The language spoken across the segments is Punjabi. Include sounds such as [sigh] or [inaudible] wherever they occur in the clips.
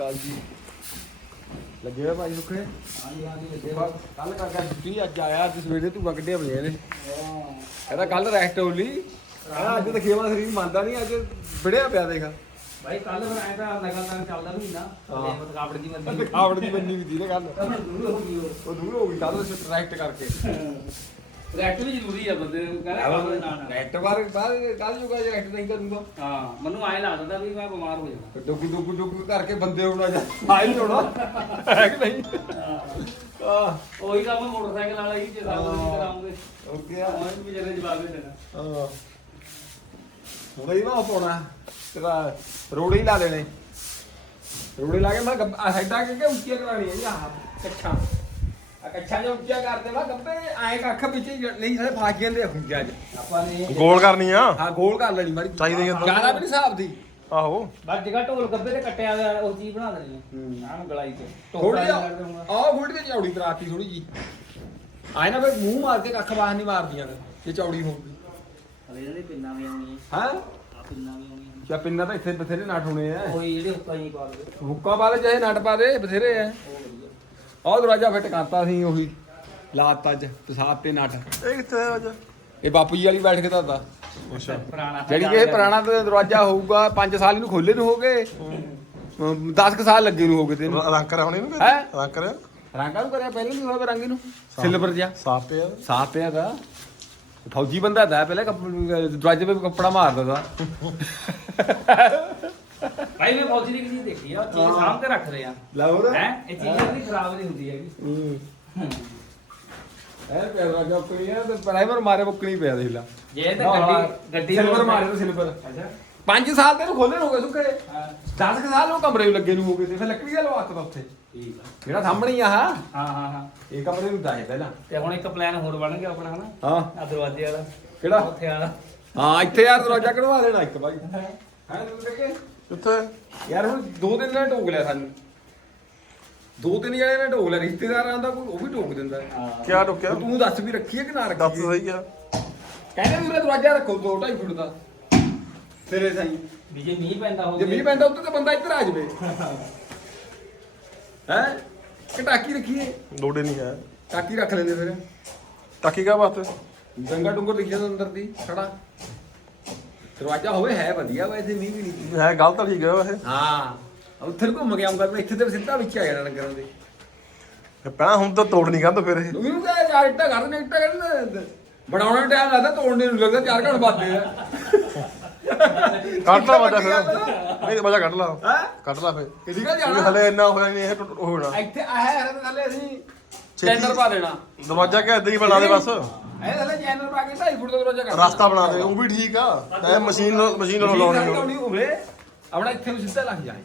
ਅਕਾਲ ਜੀ। ਲੱਗੇ ਹੋਏ ਭਾਈ ਸੁੱਖੇ ਹਾਂਜੀ ਹਾਂਜੀ ਕੱਲ ਕਾਕਾ ਛੁੱਟੀ ਅੱਜ ਆਇਆ ਅੱਜ ਸਵੇਰੇ ਤੂੰ ਕੱਢਿਆ ਬਣੇ ਨੇ। ਕਹਿੰਦਾ ਕੱਲ ਰੈਸਟ ਹੋ ਲਈ ਕਹਿੰਦਾ ਅੱਜ ਤਾਂ ਖੇਵਾ ਸਰੀਰ ਮੰਨਦਾ ਨਹੀਂ ਅੱਜ ਵਿੜਿਆ ਪਿਆ ਦੇਖ। ਭਾਈ ਕੱਲ ਫਿਰ ਐਂ ਤਾਂ ਲਗਾਤਾਰ ਚੱਲਦਾ ਮਹੀਨਾ। ਤੇ ਥਕਾਵਟ ਦੀ ਮਰਦੀ ਆਵੜ ਦੀ ਬੰਨੀ ਵੀ ਦੀ ਨੇ ਕੱਲ ਦੂਰ ਹੋ ਗਈ ਉਹ। ਉਹ ਦੂਰ ਹੋ ਗਈ ਕੱਲ ਰੈਸਟ ਕਰਕੇ। ਰੈਕਟ ਵੀ ਜ਼ਰੂਰੀ ਆ ਬੰਦੇ ਨੂੰ ਕਹਿੰਦਾ ਨਾ ਨਾ ਰੈਸਟ ਬਾਰ ਬਾਅਦ ਕੱਲ ਜੂਗਾ ਜੇ ਰੈਸਟ ਨਹੀਂ ਕਰੂੰਗਾ। ਹਾਂ ਮੈਨੂੰ ਐਂ ਲੱਗਦਾ ਵੀ ਮੈਂ ਬਿਮਾਰ ਹੋ ਜਾਣਾ ਡੁੱਗੂ ਡੁੱਗੂ ਡੁੱਗੂ ਕਰਕੇ ਬੰਦੇ ਹੋਣਾ ਜਾ। ਆ ਹੀ ਹੋਣਾ। ਹੈ ਕਿ ਨਹੀਂ? ਆ ਉਹੀ ਕੰਮ ਮੋਟਰਸਾਈਕਲ ਵਾਲਾ ਹੀ ਜੇ ਸਾਨੂੰ ਨਹੀਂ ਕਰਾਉਂਗੇ ਓਕੇ ਆ। ਉਹ ਵੀ ਜਿਹੜੇ ਜਵਾਬ ਦੇ ਦੇਣਾ। ਹਾਂ। ਹੁਣ ਇਹ ਵਾ ਪਾਉਣਾ ਤੇਰਾ ਰੋੜੇ ਹੀ ਲਾ ਦੇਣੇ ਰੋੜੇ ਲਾ ਕੇ ਮੈਂ ਹੈਡਾ ਕਿ ਉੱਚੀਆਂ ਕਰਾਣੀ ਹੈ ਜੀ ਆਹ ਕੱਛਾ। ਕੱਛਾ ਜਿਹਾ ਉੱਚਾ ਕਰਦੇ ਵਾ ਗੱਬੇ ਐਂ ਕੱਖ ਵਿੱਚ ਹੀ ਨਹੀਂ ਸਾਰੇ ਫਾਕ ਜਾਂਦੇ ਹੁੰਜਾ ਚ ਆਪਾਂ ਨੇ ਗੋਲ ਕਰਨੀ ਆ? ਹਾਂ ਗੋਲ ਕਰ ਲੈਣੀ ਮਾਰੀ ਚਾਹੀਦੀ ਕਿੱਦਾਂ? ਜ਼ਿਆਦਾ ਵੀ ਨਹੀਂ ਹਿਸਾਬ ਦੀ। ਆਹੋ। ਬਸ ਜਗ੍ਹਾ ਢੋਲ ਗੱਬੇ ਤੇ ਕੱਟਿਆ ਹੋਇਆ ਉਹ ਚੀਜ਼ ਬਣਾ ਦੇਣੀ ਹੂੰ। ਹੈ। ਆਹ ਗਲਾਈ ਤੇ ਥੋੜੀ ਹੋਣਾ। ਆਹ ਫੁੱਟ ਕੇ ਚੌੜੀ ਤਰਾਤੀ ਥੋੜੀ ਜੀ। ਆਏ ਨਾ ਫਿਰ ਮੂੰਹ ਮਾਰ ਕੇ ਕੱਖ ਬਾਹਰ ਨਹੀਂ ਮਾਰਦੀਆਂ ਨੇ ਜੇ ਚੌੜੀ ਹੋਊਗੀ। ਹਲੇ ਇਹਦੇ ਪਿੰਨਾਂ ਵੀ ਆਉਣੀਆਂ। ਹਾਂ? ਆ ਪਿੰਨਾਂ ਵੀ ਆਉਣੀਆਂ। ਚਾ ਪਿੰਨਾ ਤਾਂ ਇੱਥੇ ਬਥੇਰੇ ਨਾਟ ਹੋਣੇ ਆ। ਕੋਈ ਜਿਹੜੇ ਉੱਪਰ ਹੀ ਪਾ ਦੇ ਹੁੱਕਾਂ ਵਾਲੇ ਚਾਹੇ ਨਟ ਪਾ ਦੇ ਬਥੇਰੇ ਆ। ਉਹ ਆਹ ਦਰਵਾਜ਼ਾ ਫਿੱਟ ਕਰਤਾ ਸੀ ਉਹੀ ਲਾਤ ਅੱਜ ਪਸਾਬ ਤੇ ਨਟ। ਇਹ ਕਿੱਥੇ ਅੱਜ ਇਹ ਬਾਪੂ ਜੀ ਵਾਲੀ ਬੈਠ ਕੇ ਅੱਛਾ। ਪੁਰਾਣਾ ਜਿਹੜੀ ਕਿ ਇਹ ਪੁਰਾਣਾ ਤਾਂ ਦਰਵਾਜ਼ਾ ਹੋਊਗਾ 5 ਸਾਲ ਇਹਨੂੰ ਖੋਲੇ ਨੂੰ ਹੋ ਗਏ। 10 ਕੁ ਸਾਲ ਲੱਗੇ ਨੂੰ ਹੋ ਗਏ ਤੇ ਇਹਨੂੰ। ਰੰਗ ਕਰਿਆ ਹੋਣੀ ਇਹਨੂੰ ਹੈਂ? ਰੰਗ ਕਰਿਆ? ਰੰਗਾਂ ਨੂੰ ਕਰਿਆ? ਪਹਿਲਾਂ ਨਹੀਂ ਹੋਇਆ ਰੰਗ ਇਹਨੂੰ। ਸਿਲਵਰ ਜਿਹਾ। ਸਾਫ਼ ਪਿਆ। ਦਾ ਫੌਜੀ ਬੰਦਾ ਦਾ ਪਹਿਲਾਂ ਕੱਪ- ਦਰਵਾਜ਼ੇ 'ਤੇ ਕੱਪੜਾ ਮਾਰਦਾ ਦਾ ਭਾਈ ਮੈਂ ਦੀ ਵੀ ਚੀਜ਼ ਦੇਖੀ ਆ ਉਹ ਚੀਜ਼ ਸਾਹਮਣੇ ਰੱਖਦੇ ਆ। ਲਾਹੌਰ? ਹੈ? ਇਹ ਚੀਜ਼ ਕਦੀ ਖਰਾਬ ਨਹੀਂ ਹੁੰਦੀ ਹੈਗੀ। ਹੂੰ। ਦਰਵਾਜ਼ਾ ਉੱਕਣੀ ਆ ਤੇ ਪ੍ਰਾਈਮਰ ਮਾਰੇ ਉੱਕਣੀ ਪਿਆ ਦੇਖ ਲਾ। ਜੇ ਇਹ ਤਾਂ ਗੱਡੀ ਗੱਡੀ ਸਿਲਵਰ ਮਾਰੇ ਤਾਂ ਸਿਲਵਰ। ਅੱਛਾ। 5 ਸਾਲ ਤੇ ਨੂੰ ਹੋ ਗਏ ਸੁੱਕੇ। ਹਾਂ। 10 ਕੁ ਸਾਲ ਉਹ ਕਮਰੇ ਨੂੰ ਲੱਗੇ ਨੂੰ ਹੋ ਗਏ ਤੇ ਫਿਰ ਲੱਕੜੀ ਦਾ ਲਵਾਤਾ ਤਾ ਉੱਥੇ। ਠੀਕ ਆ। ਜਿਹੜਾ ਸਾਹਮਣੇ ਹੀ ਆ ਆਹ, ਹਾਂ ਹਾਂ ਹਾਂ। ਇਹ ਕਮਰੇ ਨੂੰ ਦਾਏ ਪਹਿਲਾਂ। ਤੇ ਹੁਣ ਇੱਕ ਪਲਾਨ ਹੋਰ ਬਣ ਗਿਆ ਆਪਣਾ ਹਨਾ? ਹਾਂ। ਆ ਦਰਵਾਜ਼ੇ ਵਾਲਾ। ਕਿਹੜਾ? ਉੱਥੇ ਵਾਲਾ। ਹਾਂ ਇੱਥੇ ਯਾਰ ਦਰਵਾਜ਼ਾ ਕਢਵਾ ਦੇਣਾ ਇੱਕ ਭਾਈ ਹੈ ਤੂੰ ਦੇਖੇ? ਕਿੱਥੇ? ਯਾਰ ਹੁਣ ਦੋ ਦਿਨ ਨਾਲ ਟੋਕ ਲਿਆ ਸਾਨੂੰ। ਦੋ ਤਿੰਨ ਜਣੇ ਨੇ ਟੋਕ ਲਿਆ ਰਿਸ਼ਤੇਦਾਰਾਂ ਦਾ ਕੋਈ ਉਹ ਵੀ ਟੋਕ ਦਿੰਦਾ ਹੈ। ਹਾਂ। ਕਿਆ ਟੁੱਕਿਆ? ਤੂੰ ਦੱਸ ਵੀ ਰੱਖੀਏ ਕਿ ਨਾ ਦੱਸ ਰੱਖੀਏ? ਸਹੀ ਆ। ਕਹਿੰਦੇ ਵੀ ਉਹਦਾ ਦਰਵਾਜ਼ਾ ਰੱਖੋ ਦੋ ਢਾਈ ਫੁੱਟ ਦਾ। ਤੇਰੇ ਸਾਈ ਵੀ ਜੇ ਮੀਂਹ ਪੈਂਦਾ ਹੋਵੇ। ਜੇ ਮੀਂਹ ਪੈਂਦਾ ਉੱਤੇ ਤਾਂ ਬੰਦਾ ਇੱਧਰ ਆ ਜਾਵੇ। ਹੈ? ਕਿ ਟਾਕੀ ਰੱਖੀਏ? ਲੋੜੇ ਨਹੀਂ ਹੈ। ਟਾਕੀ ਰੱਖ ਲੈਂਦੇ ਫਿਰ। ਟਾਕੀ ਕਾ ਵਾਸਤੇ? ਡੰਗਾ ਡੁੰਗਰ ਲਿਖਿਆ ਹੁੰਦਾ ਅੰਦਰ ਦੀ ਖੜਾ। ਦਰਵਾਜ਼ਾ ਹੋਵੇ ਹੈ ਵਧੀਆ ਵੈਸੇ ਮੀਂਹ ਵੀ ਨਹੀਂ ਹੈ ਗਲਤ ਠੀਕ ਹੈ ਇਹ ਹਾਂ ਉੱਥੇ ਨੂੰ ਘੁੰਮ ਕੇ ਆਉਂਗਾ ਮੈਂ ਇੱਥੇ ਤੇ ਸਿੱਧਾ ਵਿੱਚ ਆ ਜਾਣਾ ਲੰਗਰਾਂ ਦੇ। ਪਹਿਲਾਂ ਹੁਣ ਤਾਂ ਤੋੜ ਨਹੀਂ ਕੰਦ ਫਿਰ ਇਹ। ਤੂੰ ਕਹੇ ਯਾਰ ਇੱਟਾ ਕਰ ਦੇ ਇੱਟਾ ਕਰ ਬਣਾਉਣਾ ਟਾਈਮ ਲੱਗਦਾ ਤੋੜਨੇ ਨੂੰ ਲੱਗਦਾ ਚਾਰ ਘੰਟੇ ਬਾਅਦ ਆ। ਕੱਢ ਲਾ ਵਜਾ ਫਿਰ। ਨਹੀਂ ਵਜਾ ਕੱਢ ਲਾ। ਕੱਢ ਲਾ ਫਿਰ। ਕਿਹਦੀ ਗੱਲ ਜਾਣਾ ਹਲੇ ਇੰਨਾ ਹੋਇਆ ਨਹੀਂ ਇਹ ਟੁੱਟ ਹੋ ਜਾਣਾ। ਇੱਥੇ ਆਹ ਹੈ ਥੱਲੇ ਅਸੀਂ ਚੈਨਲ ਪਾ ਦੇਣਾ। ਦਰਵਾਜ਼ਾ ਕਿ ਏਦਾਂ ਹੀ ਬਣਾ ਦੇ ਬਸ। ਇਹ ਥੱਲੇ ਚੈਨਲ ਪਾ ਕੇ 2.5 ਫੁੱਟ ਦਾ ਦਰਵਾਜ਼ਾ ਕਰ ਰਸਤਾ ਬਣਾ ਦੇ ਉਹ ਵੀ ਠੀਕ ਆ। ਤਾਂ ਮਸ਼ੀਨ ਨਾਲ- ਮਸ਼ੀਨ ਨਾਲ ਲਾਉਣੀ ਹੋਣੀ ਹੋਵੇ ਆਪਣਾ ਇੱਥੇ ਨੂੰ ਸਿੱਧਾ ਲੱਗ ਜਾਏ।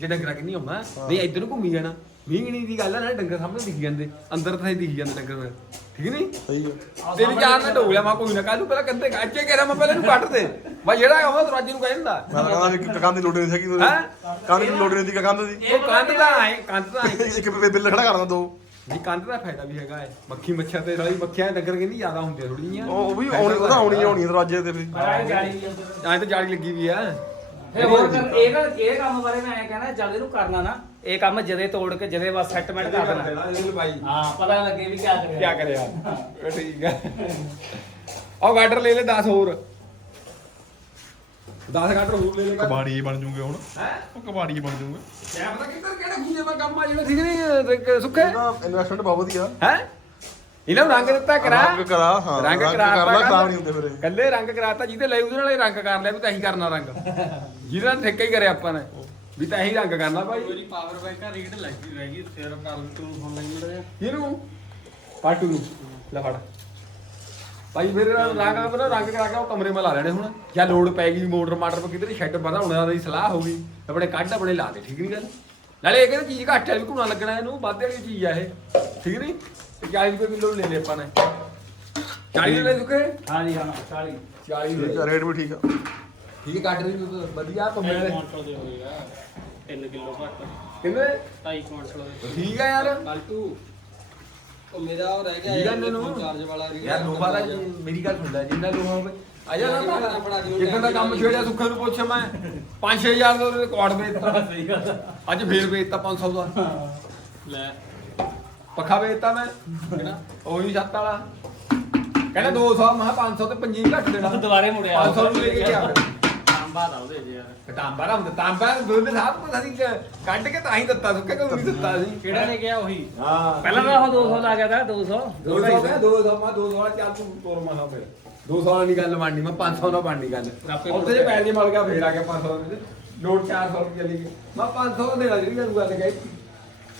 ਜੇ ਡੰਗਰਾ ਕਿ ਨਹੀਂ ਆਉਣਾ ਨਹੀਂ ਇੱਧਰ ਨੂੰ ਘੁੰਮੀ ਜਾਣਾ। ਮੀਂਗਣੀ ਦੀ ਗੱਲ ਹੈ ਨਾ ਡੰਗਰ ਸਾਹਮਣੇ ਦਿਖ ਜਾਂਦੇ। ਅੰਦਰ ਤਾਂ ਹੀ ਦਿਖ ਜਾਂਦੇ ਡੰਗਰ ਠੀਕ ਨਹੀਂ? ਸਹੀ ਆ। ਤੇਰੀ ਜਾਨ ਨਾ ਢੋਲਿਆ ਮੈਂ ਕੋਈ ਨਾ ਕੱਲ ਨੂੰ ਪਹਿਲਾਂ ਕੰਦੇ ਅੱਜੇ ਕਹਿ ਰਿਹਾ ਮੈਂ ਪਹਿਲਾਂ ਇਹਨੂੰ ਕੱਟ ਦੇ। ਮੈਂ ਜਿਹੜਾ ਆਉਂਦਾ ਦਰਵਾਜ਼ੇ ਨੂੰ ਕਹਿ ਦਿੰਦਾ। ਮੈਂ ਤਾਂ ਕਹਿੰਦਾ ਵੀ ਕੰਧ ਦੀ ਲੋੜ ਨਹੀਂ ਹੈਂ? ਕੰਧ ਦੀ ਲੋੜ ਨਹੀਂ ਸੀ ਕੰਧ ਦੀ। ਉਹ ਕੰਧ ਦਾ ਆਏ ਕੰਧ ਦਾ ਆਏ। ਇੱਕ ਬਿੱਲ ਖੜਾ ਕਰਦਾ ਦੋ। ਨਹੀਂ ਕੰਧ ਦਾ ਫਾਇਦਾ ਵੀ ਹੈਗਾ ਹੈ ਮੱਖੀ ਮੱਛਰ ਤੇ ਨਾਲੇ ਮੱਖੀਆਂ ਡੰਗਰ ਕਹਿੰਦੀ ਜ਼ਿਆਦਾ ਹੁੰਦੀਆਂ ਥੋੜੀਆਂ ਉਹ ਉਹ ਵੀ ਆਉਣੀ ਉਹਦਾ ਆਉਣੀ ਆਉਣੀ ਦਰਵਾਜ਼ੇ ਤੇ ਵੀ। ਜਾਲੀ ਅੰਦਰ। ਐਂ ਤਾਂ ਜਾਲੀ ਲੱਗੀ ਵੀ ਆ। ਫਿਰ ਹੋਰ ਕਰ ਇਹ ਗੱਲ- ਇਹ ਕੰਮ ਬਾਰੇ ਮੈਂ ਐਂ ਕਹਿਣਾ ਜਦ ਇਹਨੂੰ ਕਰਨਾ ਨਾ। ਇਹ ਕੰਮ ਜਦੇ ਤੋੜ ਕੇ ਜਦੇ ਬਸ ਸੈਟਲਮੈਂਟ ਕਰ ਦੇਣਾ। ਇਹਨੂੰ ਭਾਈ ਹਾਂ ਪਤਾ ਲੱਗੇ ਵੀ ਕਿਆ ਕਰਿਆ। ਕੀ ਕਰਿਆ। ਉਹ ਠੀਕ ਹੈ ਉਹ ਗਾਡਰ ਲੈ ਲੈ 10 ਹੋਰ। 10 ਗਾਡਰ ਹੋਰ ਲੈ ਲੈ ਕਬਾੜੀ ਬਣ ਜੂਗੇ ਹੁਣ। ਹੈ? ਉਹ ਕਬਾੜੀ ਬਣ ਜੂਗੇ। ਕਿਆ ਪਤਾ ਕਿੱਧਰ ਕਿਹੜਾ ਖੂਜੇ ਮੈਂ ਕੰਮ ਆ ਜਿਹੜਾ ਠੀਕ ਨਹੀਂ ਸੁੱਖੇ? ਇਨਵੈਸਟਮੈਂਟ ਬਹੁਤ ਵਧੀਆ। ਹੈ? ਇਹਨਾਂ ਨੂੰ ਰੰਗ ਦਿੱਤਾ ਕਰਾ। ਰੰਗ ਕਰਾ ਹਾਂ ਰੰਗ ਕਰਾਤਾ ਕਰ ਲਾ ਕੱਲ੍ਹ। ਖਰਾਬ ਨਹੀਂ ਹੁੰਦੇ ਫਿਰ ਇਹ। ਕੱਲੇ ਰੰਗ ਕਰਾਤਾ ਜਿਹਦੇ ਲਈ ਉਹਦੇ ਨਾਲ ਹੀ ਰੰਗ ਕਰ ਲਿਆ ਵੀ ਤਾਂ ਹੀ ਕਰਨਾ ਰੰਗ। ਜਿਹਦੇ ਨਾਲ ਠੇਕਾ ਹੀ ਕਰਿਆ ਆਪਾਂ ਨੇ। ਵੀ ਤਾਂ ਹੀ ਰੰਗ ਕਰਨਾ ਭਾਈ। ਮੇਰੀ ਪਾਵਰ ਬੈਂਕ ਆ ਰੀਡ ਲੱਗੀ ਰਹਿ ਗਈ ਤੇਰਾ ਕਰ ਤੂੰ ਹੁਣ ਮਿਲਿਆ। ਇਹਨੂੰ। ਪਾਟੂ ਨੂੰ। ਲੈ ਫੜ। ਭਾਈ ਫਿਰ ਰੰਗ ਆਪਣਾ ਰੰਗ ਕਰਾ ਕੇ ਉਹ ਕਮਰੇ ਮੇ ਲਾ ਲੈਣੇ ਹੁਣ। ਜਾਂ ਲੋਡ ਪੈ ਗਈ ਮੋਟਰ ਮਾਟਰ ਪਰ ਕਿਧਰ ਸ਼ੈੱਡ ਵਧਾਉਣ ਦੀ ਸਲਾਹ ਹੋ ਗਈ। ਆਪਣੇ ਕੱਢ ਆਪਣੇ ਲਾ ਦੇ ਠੀਕ ਨਹੀਂ ਗੱਲ? ਨਾਲੇ ਇਹ ਕਹਿੰਦੇ ਚੀਜ਼ ਘੱਟ ਵਾਲੀ ਘੁਣਾ ਲੱਗਣਾ ਇਹਨੂੰ ਵੱਧ ਵਾਲੀ ਚੀਜ਼ ਆ ਇਹ। ਠੀਕ ਨਹੀਂ ਤੇ 40 ਰੁਪਏ ਕਿਲੋ ਲੈ ਲੈ ਆਪਾਂ ਨੇ। 40 ਰੁਪਏ ਚੁੱਕੇ ਹਾਂ ਜੀ ਹਾਂ 40 40 ਠੀਕ ਰੁਪਏ ਆ, ਰੇਟ ਵੀ ਠੀਕ ਆ। ਠੀਕ ਕੱਢ ਰਹੀ ਵਧੀਆ ਕੰਮੇ ਵਾਲੇ ਕੁਆਂਟਲ ਦੇ ਹੋਏਗਾ 3 ਕਿਲੋ ਘੱਟ। ਕਿੰਨੇ? 2.5 ਕੁਆਂਟਲ ਦੇ ਠੀਕ ਆ ਯਾਰ। ਪਲਟੂ ਉਹ ਮੇਰਾ ਉਹ ਰਹਿ ਗਿਆ ਠੀਕ ਆ ਇਹਨਾਂ? ਨੂੰ ਚਾਰਜ ਵਾਲਾ ਯਾਰ ਲੋਹਾ ਦਾ ਜੀ- ਮੇਰੀ ਗੱਲ ਸੁਣਦਾ ਜਿੰਨਾ ਲੋਹਾ ਹੋਵੇ। ਅਜਾ ਨਾ ਜਿੱਦਾਂ ਦਾ ਕੰਮ ਛੇੜਿਆ ਸੁੱਖੇ ਨੂੰ ਪੁੱਛ ਮੈਂ 5-6000 ਦਾ ਰਿਕਾਰਡ ਵੇਚਤਾ ਸਹੀ ਗੱਲ ਅੱਜ ਫੇਰ ਵੇਚਤਾ 500 ਦਾ। ਲੈ। ਪੱਖਾ ਵੇਚਤਾ ਮੈਂ ਕਿਹੜਾ ਉਹੀ ਛੱਤ ਵਾਲਾ। ਕਹਿੰਦਾ 200 ਮੈਂ ਕਿਹਾ 500 ਤੇ 5 ਘੱਟ ਦੇਣਾ। ਦੁਬਾਰੇ ਮੁੜਿਆ। 500 ਨੂੰ ਲੈ ਕੇ ਗਿਆ। ਤਾਂਬਾ ਦਾ ਉਹਦੇ ਤਾਂਬਾ ਦਾ ਹੁੰਦਾ ਤਾਂਬਾ ਦੋਨੇ ਸਾਹ ਪਤਾ ਨਹੀਂ ਕਿ ਕੱਢ ਕੇ ਤਾਂ ਹੀ ਦਿੱਤਾ ਸੁੱਕੇ ਕਿ ਨਹੀਂ ਦਿੱਤਾ ਸੀ। ਕਿਹੜਾ ਲੈ ਗਿਆ ਉਹੀ? ਹਾਂ। ਪਹਿਲਾਂ ਤਾਂ ਉਹ 200 ਦਾ ਆ ਗਿਆ ਤਾਂ 200 200 ਮੈਂ 200 ਮੈਂ 200 ਵਾਲਾ ਚੱਲ ਤੂੰ ਤੋਰ ਮਾ ਫਿਰ। 200 ਵਾਲਾ ਨਹੀਂ ਗੱਲ ਬਣਨੀ ਮੈਂ 500 ਨਾਲ ਬਣਨੀ ਗੱਲ। ਉੱਥੇ ਜੇ ਪੈਸੇ ਮਲ ਗਿਆ ਫੇਰ ਆ ਗਿਆ 500 ਰੁਪਏ ਨੋਟ 400 ਰੁਪਏ ਲਈ ਮੈਂ 500 ਦੇਣਾ ਜਿਹੜੀ ਮੈਨੂੰ ਗੱਲ ਕਹੀ।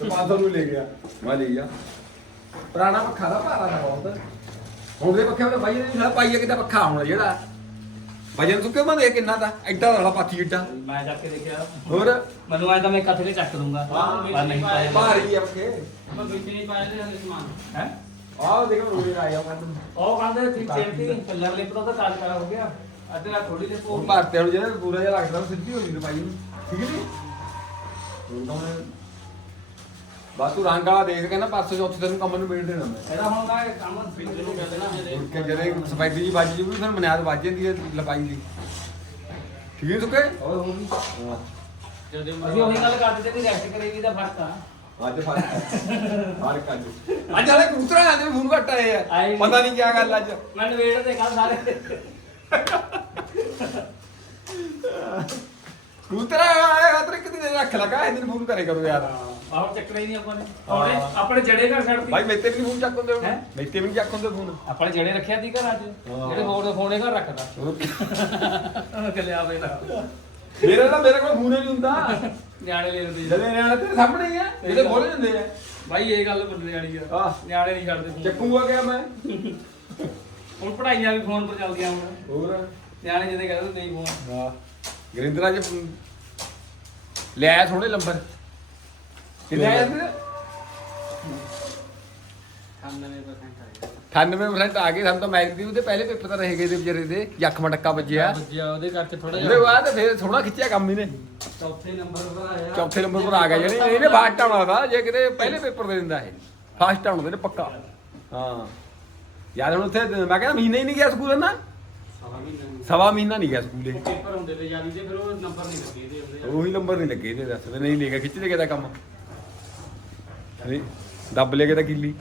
ਤੇ 500 ਨੂੰ ਲੈ ਗਿਆ। ਮੈਂ ਲੈ ਗਿਆ ਪੁਰਾਣਾ ਪੱਖਾ ਦਾ ਭਾਰਾ ਦਾ ਬਹੁਤ। ਹੁਣ ਦੇ ਪੱਖੇ ਉਹਦੇ ਬਾਈ ਨੇ ਸਾਲਾ ਪਾਈਏ ਕਿਦਾ ਪੱਖਾ ਆਉਣਾ ਜਿਹੜਾ। ਵਜਨ ਸੁੱਕੇ ਮੈਂ ਦੇਖ ਕਿੰਨਾ ਦਾ? ਐਡਾ ਵਾਲਾ ਪਾਥੀ ਏਡਾ ਮੈਂ ਜਾ ਕੇ ਦੇਖਿਆ। ਹੋਰ? ਮੈਨੂੰ ਐ ਤਾਂ ਮੈਂ ਕੱਥ ਚੱਕ ਦੂੰਗਾ ਪਰ ਨਹੀਂ ਪਾਇਆ। ਭਾਰੀ ਆ ਪੱਖੇ। ਮੈਂ ਵਿੱਚ ਨਹੀਂ ਪਾਇਆ ਤੇ ਹਲੇ ਸਮਾਨ। ਹੈ? ਆਹ ਦੇਖੋ ਰੋੜੇ ਆਇਆ ਮੈਂ ਉਹ ਕਹਿੰਦੇ ਸੀ ਚੇਂਤੀ ਪਿੱਲਰ ਲਿਪ ਦਾ ਤਾਂ ਕਾਜ ਕਰਾ ਹੋ ਗਿਆ। ਅੱਜ ਆ ਥੋੜੀ ਜਿਹੀ ਉਹ ਪੋ ਭਰਤੇ ਹੁਣ ਜਿਹੜਾ ਪੂਰਾ ਜਿਹਾ ਲੱਗਦਾ ਸਿੱਧੀ ਹੋ ਤੇ ਪਾਈ ਨੂੰ। ਠੀਕ ਨਹੀਂ ਹੁਣ ਤਾਂ ਬਸ ਤੂੰ ਰੰਗ ਵਾਲਾ ਦੇਖ ਕੇ ਨਾ ਪਰਸੋਂ ਚੌਥੇ ਦਿਨ ਕੰਮ ਨੂੰ ਮੇੜ ਦੇਣਾ ਮੈਂ। ਇਹਦਾ ਹੁਣ ਮੈਂ ਕੰਮ ਵਿੱਚ ਨੂੰ ਕਹਿੰਦੇ ਨਾ ਹੁਣ ਕਿ ਜਿਹੜੇ ਸਫੈਦੀ ਜੀ ਵੱਜ ਜੂਗੀ ਫਿਰ ਮਨਿਆਦ ਵੱਜ ਜਾਂਦੀ ਹੈ ਲਪਾਈ ਦੀ। ਠੀਕ ਹੈ ਸੁੱਕੇ ਹੋਰ ਹੋ। ਗਈ ਜਦੋਂ ਅਸੀਂ ਉਹੀ ਗੱਲ ਕਰਦੇ ਤੇ ਵੀ ਰੈਸਟ ਕਰੇਗੀ ਦਾ ਫ਼ਰਕ ਆ। ਅੱਜ ਫ਼ਰਕ ਫ਼ਰਕ ਅੱਜ। [laughs] ਅੱਜ ਵਾਲੇ ਕਬੂਤਰਾਂ ਆਂਦੇ ਫੋਨ ਘੱਟ ਆਏ ਆ। ਆਏ ਨੀ। ਪਤਾ ਨਹੀਂ ਕੀ ਗੱਲ ਅੱਜ। ਮੈਂ ਨਵੇੜ ਦੇ ਕੱਲ ਸਾਰੇ। ਕਬੂਤਰਾਂ ਆਏ ਖਾਤਰ ਇੱਕ ਦਿਨ ਰੱਖ ਲਗਾ ਇਹ ਦਿਨ ਫੋਨ ਕਰੇ ਕਰੋ ਯਾਰ। ਬਾਹਰ ਚੱਕਣਾ ਹੀ ਨਹੀਂ ਆਪਾਂ ਨੇ। ਆਪਣੇ ਆਪਣੇ ਜੜੇ ਘਰ ਛੱਡਤੀ ਭਾਈ ਮੇਤੇ ਵੀ ਨਹੀਂ ਫੋਨ ਚੱਕ ਹੁੰਦੇ ਹੁਣ। ਹੈਂ? ਮੇਤੇ ਵੀ ਨਹੀਂ ਚੱਕ ਹੁੰਦੇ ਫੋਨ। ਆਪਣੇ ਜੜੇ ਰੱਖਿਆ ਦੀ ਘਰ ਅੱਜ। ਜਿਹੜੇ ਹੋਰ ਫੋਨੇ ਘਰ ਰੱਖਦਾ ਕੱਲੇ ਆਵੇ ਨਾ ਮੇਰਾ ਤਾਂ ਮੇਰੇ ਕੋਲ ਫੋਨ ਹੀ ਨਹੀਂ ਹੁੰਦਾ। ਨਿਆਣੇ ਲੈ ਲੈਂਦੇ ਜਦੇ ਨਿਆਣੇ ਤੇਰੇ ਸਾਹਮਣੇ ਹੀ ਆ ਜਿਹੜੇ ਖੋਲ ਜਾਂਦੇ ਆ। ਭਾਈ ਇਹ ਗੱਲ ਬੰਦੇ ਵਾਲੀ ਆ। ਆਹ। ਨਿਆਣੇ ਨਹੀਂ ਛੱਡਦੇ phone। ਚੱਕੂਗਾ ਗਿਆ ਮੈਂ? ਹੁਣ ਪੜਾਈਆਂ ਵੀ ਫੋਨ ਪਰ ਚੱਲਦੀਆਂ ਹੁਣ। ਹੋਰ? ਨਿਆਣੇ ਜਿਹਦੇ ਕਹਿੰਦੇ ਨਹੀਂ ਫੋਨ। ਹਾਂ। ਗਰਿੰਦਰਾ ਚ ਲੈ ਆਇਆ ਥੋੜੇ ਲੰਬਰ। ਸੀ 98% ਆ ਗਏ। ਸਾਨੂੰ ਤਾਂ ਮੈਰਿਜ ਦੀ ਉਹਦੇ ਪਹਿਲੇ ਪੇਪਰ ਤਾਂ ਰਹੇ ਗਏ ਤੇ ਵਿਚਾਰੇ ਦੇ। ਯੱਖ ਮਟੱਕਾ ਵੱਜਿਆ। ਵੱਜਿਆ ਉਹਦੇ ਕਰਕੇ ਥੋੜਾ ਉਹਦੇ ਬਾਅਦ ਫਿਰ ਥੋੜਾ ਖਿੱਚਿਆ ਕੰਮ ਇਹਨੇ। ਚੌਥੇ ਨੰਬਰ ਪਰ ਆਇਆ। ਚੌਥੇ ਨੰਬਰ ਪਰ ਆ ਗਿਆ ਜਿਹੜੇ ਇਹਨੇ ਫਾਸਟ ਆਉਣਾ ਦਾ ਜੇ ਕਿਤੇ ਪਹਿਲੇ ਪੇਪਰ ਦੇ ਦਿੰਦਾ ਇਹ। ਫਾਸਟ ਆਉਣਾ ਦੇ ਪੱਕਾ। ਹਾਂ। ਯਾਰ ਹੁਣ ਉੱਥੇ ਮੈਂ ਕਹਿੰਦਾ ਮਹੀਨਾ ਹੀ ਨਹੀਂ ਗਿਆ ਸਕੂਲ ਨਾ ਸਵਾ ਮਹੀਨਾ ਨਹੀਂ ਗਿਆ ਸਕੂਲੇ ਪੇਪਰ ਹੁੰਦੇ ਤੇ ਜਿਆਦੀ ਤੇ ਫਿਰ ਉਹ ਨੰਬਰ ਨਹੀਂ ਲੱਗੇ ਤੇ ਉਹਦੇ ਉਹੀ ਨੰਬਰ ਨਹੀਂ ਲੱਗੇ ਤੇ ਨਹੀਂ ਲੈ ਗਿਆ ਖਿੱਚ ਲੈ ਗਿਆ ਤਾਂ ਕੰਮ। ਨਹੀਂ ਦੱਬ ਲੈ ਗਿਆ ਤਾਂ ਕਿੱਲੀ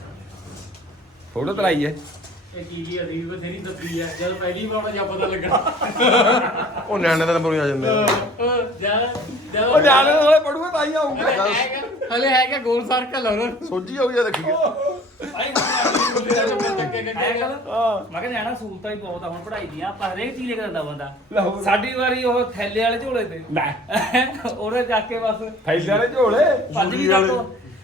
ਫੋਟੋ ਤਲਾਈ ਹੈ। ਇਹ ਕੀ ਕੀ ਅਦੀ ਬਥੇਰੀ ਦੱਸੀ ਹੈ ਜਦ ਪਹਿਲੀ ਵਾਰ ਜਾਂ ਪਤਾ ਲੱਗਣਾ ਉਹ ਨਿਆਣੇ ਦਾ ਨੰਬਰ ਵੀ ਆ ਜਾਂਦੇ ਉਹ ਨਿਆਣੇ ਨਾਲੇ ਪੜੂਗੇ ਤਾਂ ਹੀ ਆਉਂਗੇ ਹਲੇ ਹੈਗਾ ਗੋਲ ਸਰਕਲ ਹੋਰ? ਸੋਝੀ ਹੋ ਗਿਆ ਦੇਖੀਏ ਮੈਂ ਕਹਿੰਦਾ ਜਾਣਾ ਸਹੂਲਤਾਂ ਹੀ ਬਹੁਤ ਆ ਹੁਣ ਪੜਾਈ ਦੀਆਂ। ਆਪਾਂ ਹਰੇਕ ਚੀਜ਼ ਲੈ ਕੇ ਦਿੰਦਾ ਬੰਦਾ। ਸਾਡੀ ਵਾਰੀ ਉਹ ਥੈਲੇ ਵਾਲੇ ਝੋਲੇ ਤੇ। ਲੈ। ਉਹਦੇ ਜਾ ਕੇ ਬਸ। ਥੈਲੇ ਵਾਲੇ ਝੋਲੇ? ਪੰਜ ਵੀ ਤੱਕ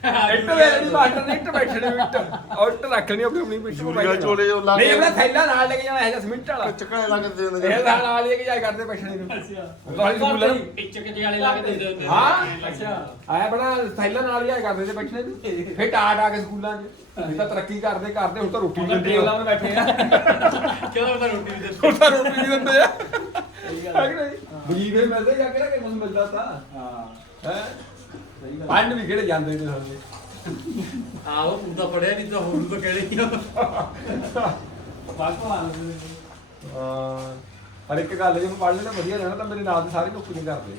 ਇੱਟ ਵੇਲੇ ਮਾਸਟਰ ਨੇ ਇੱਟ ਬੈਠਣੇ ਇੱਟ ਔਰ ਇੱਟ ਰੱਖਣੀ ਆਪਣੀ ਆਪਣੀ ਪਿੱਛੇ ਝੋਲੇ ਨਹੀਂ ਆਪਣਾ ਥੈਲਾ ਨਾਲ ਲੈ ਕੇ ਜਾਣਾ ਹੈ ਸਿਮਿੰਟ ਵਾਲਾ। ਚੱਕਣੇ ਲਾ ਕੇ ਦੇ ਦਿੰਦੇ। ਇਹ ਨਾਲ ਨਾਲ ਲੈ ਕੇ ਜਾਇਆ ਕਰਦੇ ਬੈਠਣੇ ਨੂੰ। ਗਾਲੀ ਸਕੂਲ ਨੂੰ ਟਿਚਕ ਜਿਹੇ ਵਾਲੇ ਲਾ ਕੇ ਦੇ ਦਿੰਦੇ ਹਾਂ। ਅੱਛਾ। ਆਇਆ ਬੜਾ ਥੈਲਾ ਨਾਲ ਹੀ ਆਇਆ ਕਰਦੇ ਤੇ ਬੈਠਣੇ ਨੂੰ। ਫਿਰ ਟਾਟ ਆ ਕੇ ਸਕੂਲਾਂ 'ਚ। ਇਹ ਤਾਂ ਤਰੱਕੀ ਕਰਦੇ ਕਰਦੇ ਹੁਣ ਤਾਂ ਰੋਟੀ ਵੀ ਦਿੰਦੇ ਆ ਬੈਠੇ ਆ। ਕਿਉਂ ਤਾਂ ਰੋਟੀ ਵੀ ਹੁਣ ਤਾਂ ਰੋਟੀ ਵੀ ਦਿੰਦੇ ਆ। ਹੈ ਕਿ ਨਹੀਂ? ਵਜੀਫੇ ਮਿਲਦੇ ਜਾਂ ਕਿਹੜਾ ਕਿ ਮਿਲਦਾ ਤਾਂ? ਹਾਂ। ਹੈ? ਪੰਡ ਵੀ ਕਿਹੜੇ ਜਾਂਦੇ ਨੇ ਸਾਡੇ। ਆਹੋ ਤੂੰ ਤਾਂ ਪੜਿਆ ਨਹੀਂ ਤਾਂ ਹੋਰ ਤਾਂ ਕਿਹੜੇ ਹੀ ਆ। ਭਗਵਾਨ ਹਾਂ। ਪਰ ਇੱਕ ਗੱਲ ਜੇ ਮੈਂ ਪੜ੍ਹ ਲੈਣਾ ਵਧੀਆ ਰਹਿਣਾ ਤਾਂ ਮੇਰੇ ਨਾਲ ਦੇ ਸਾਰੇ ਨੌਕਰੀ ਕਰਦੇ।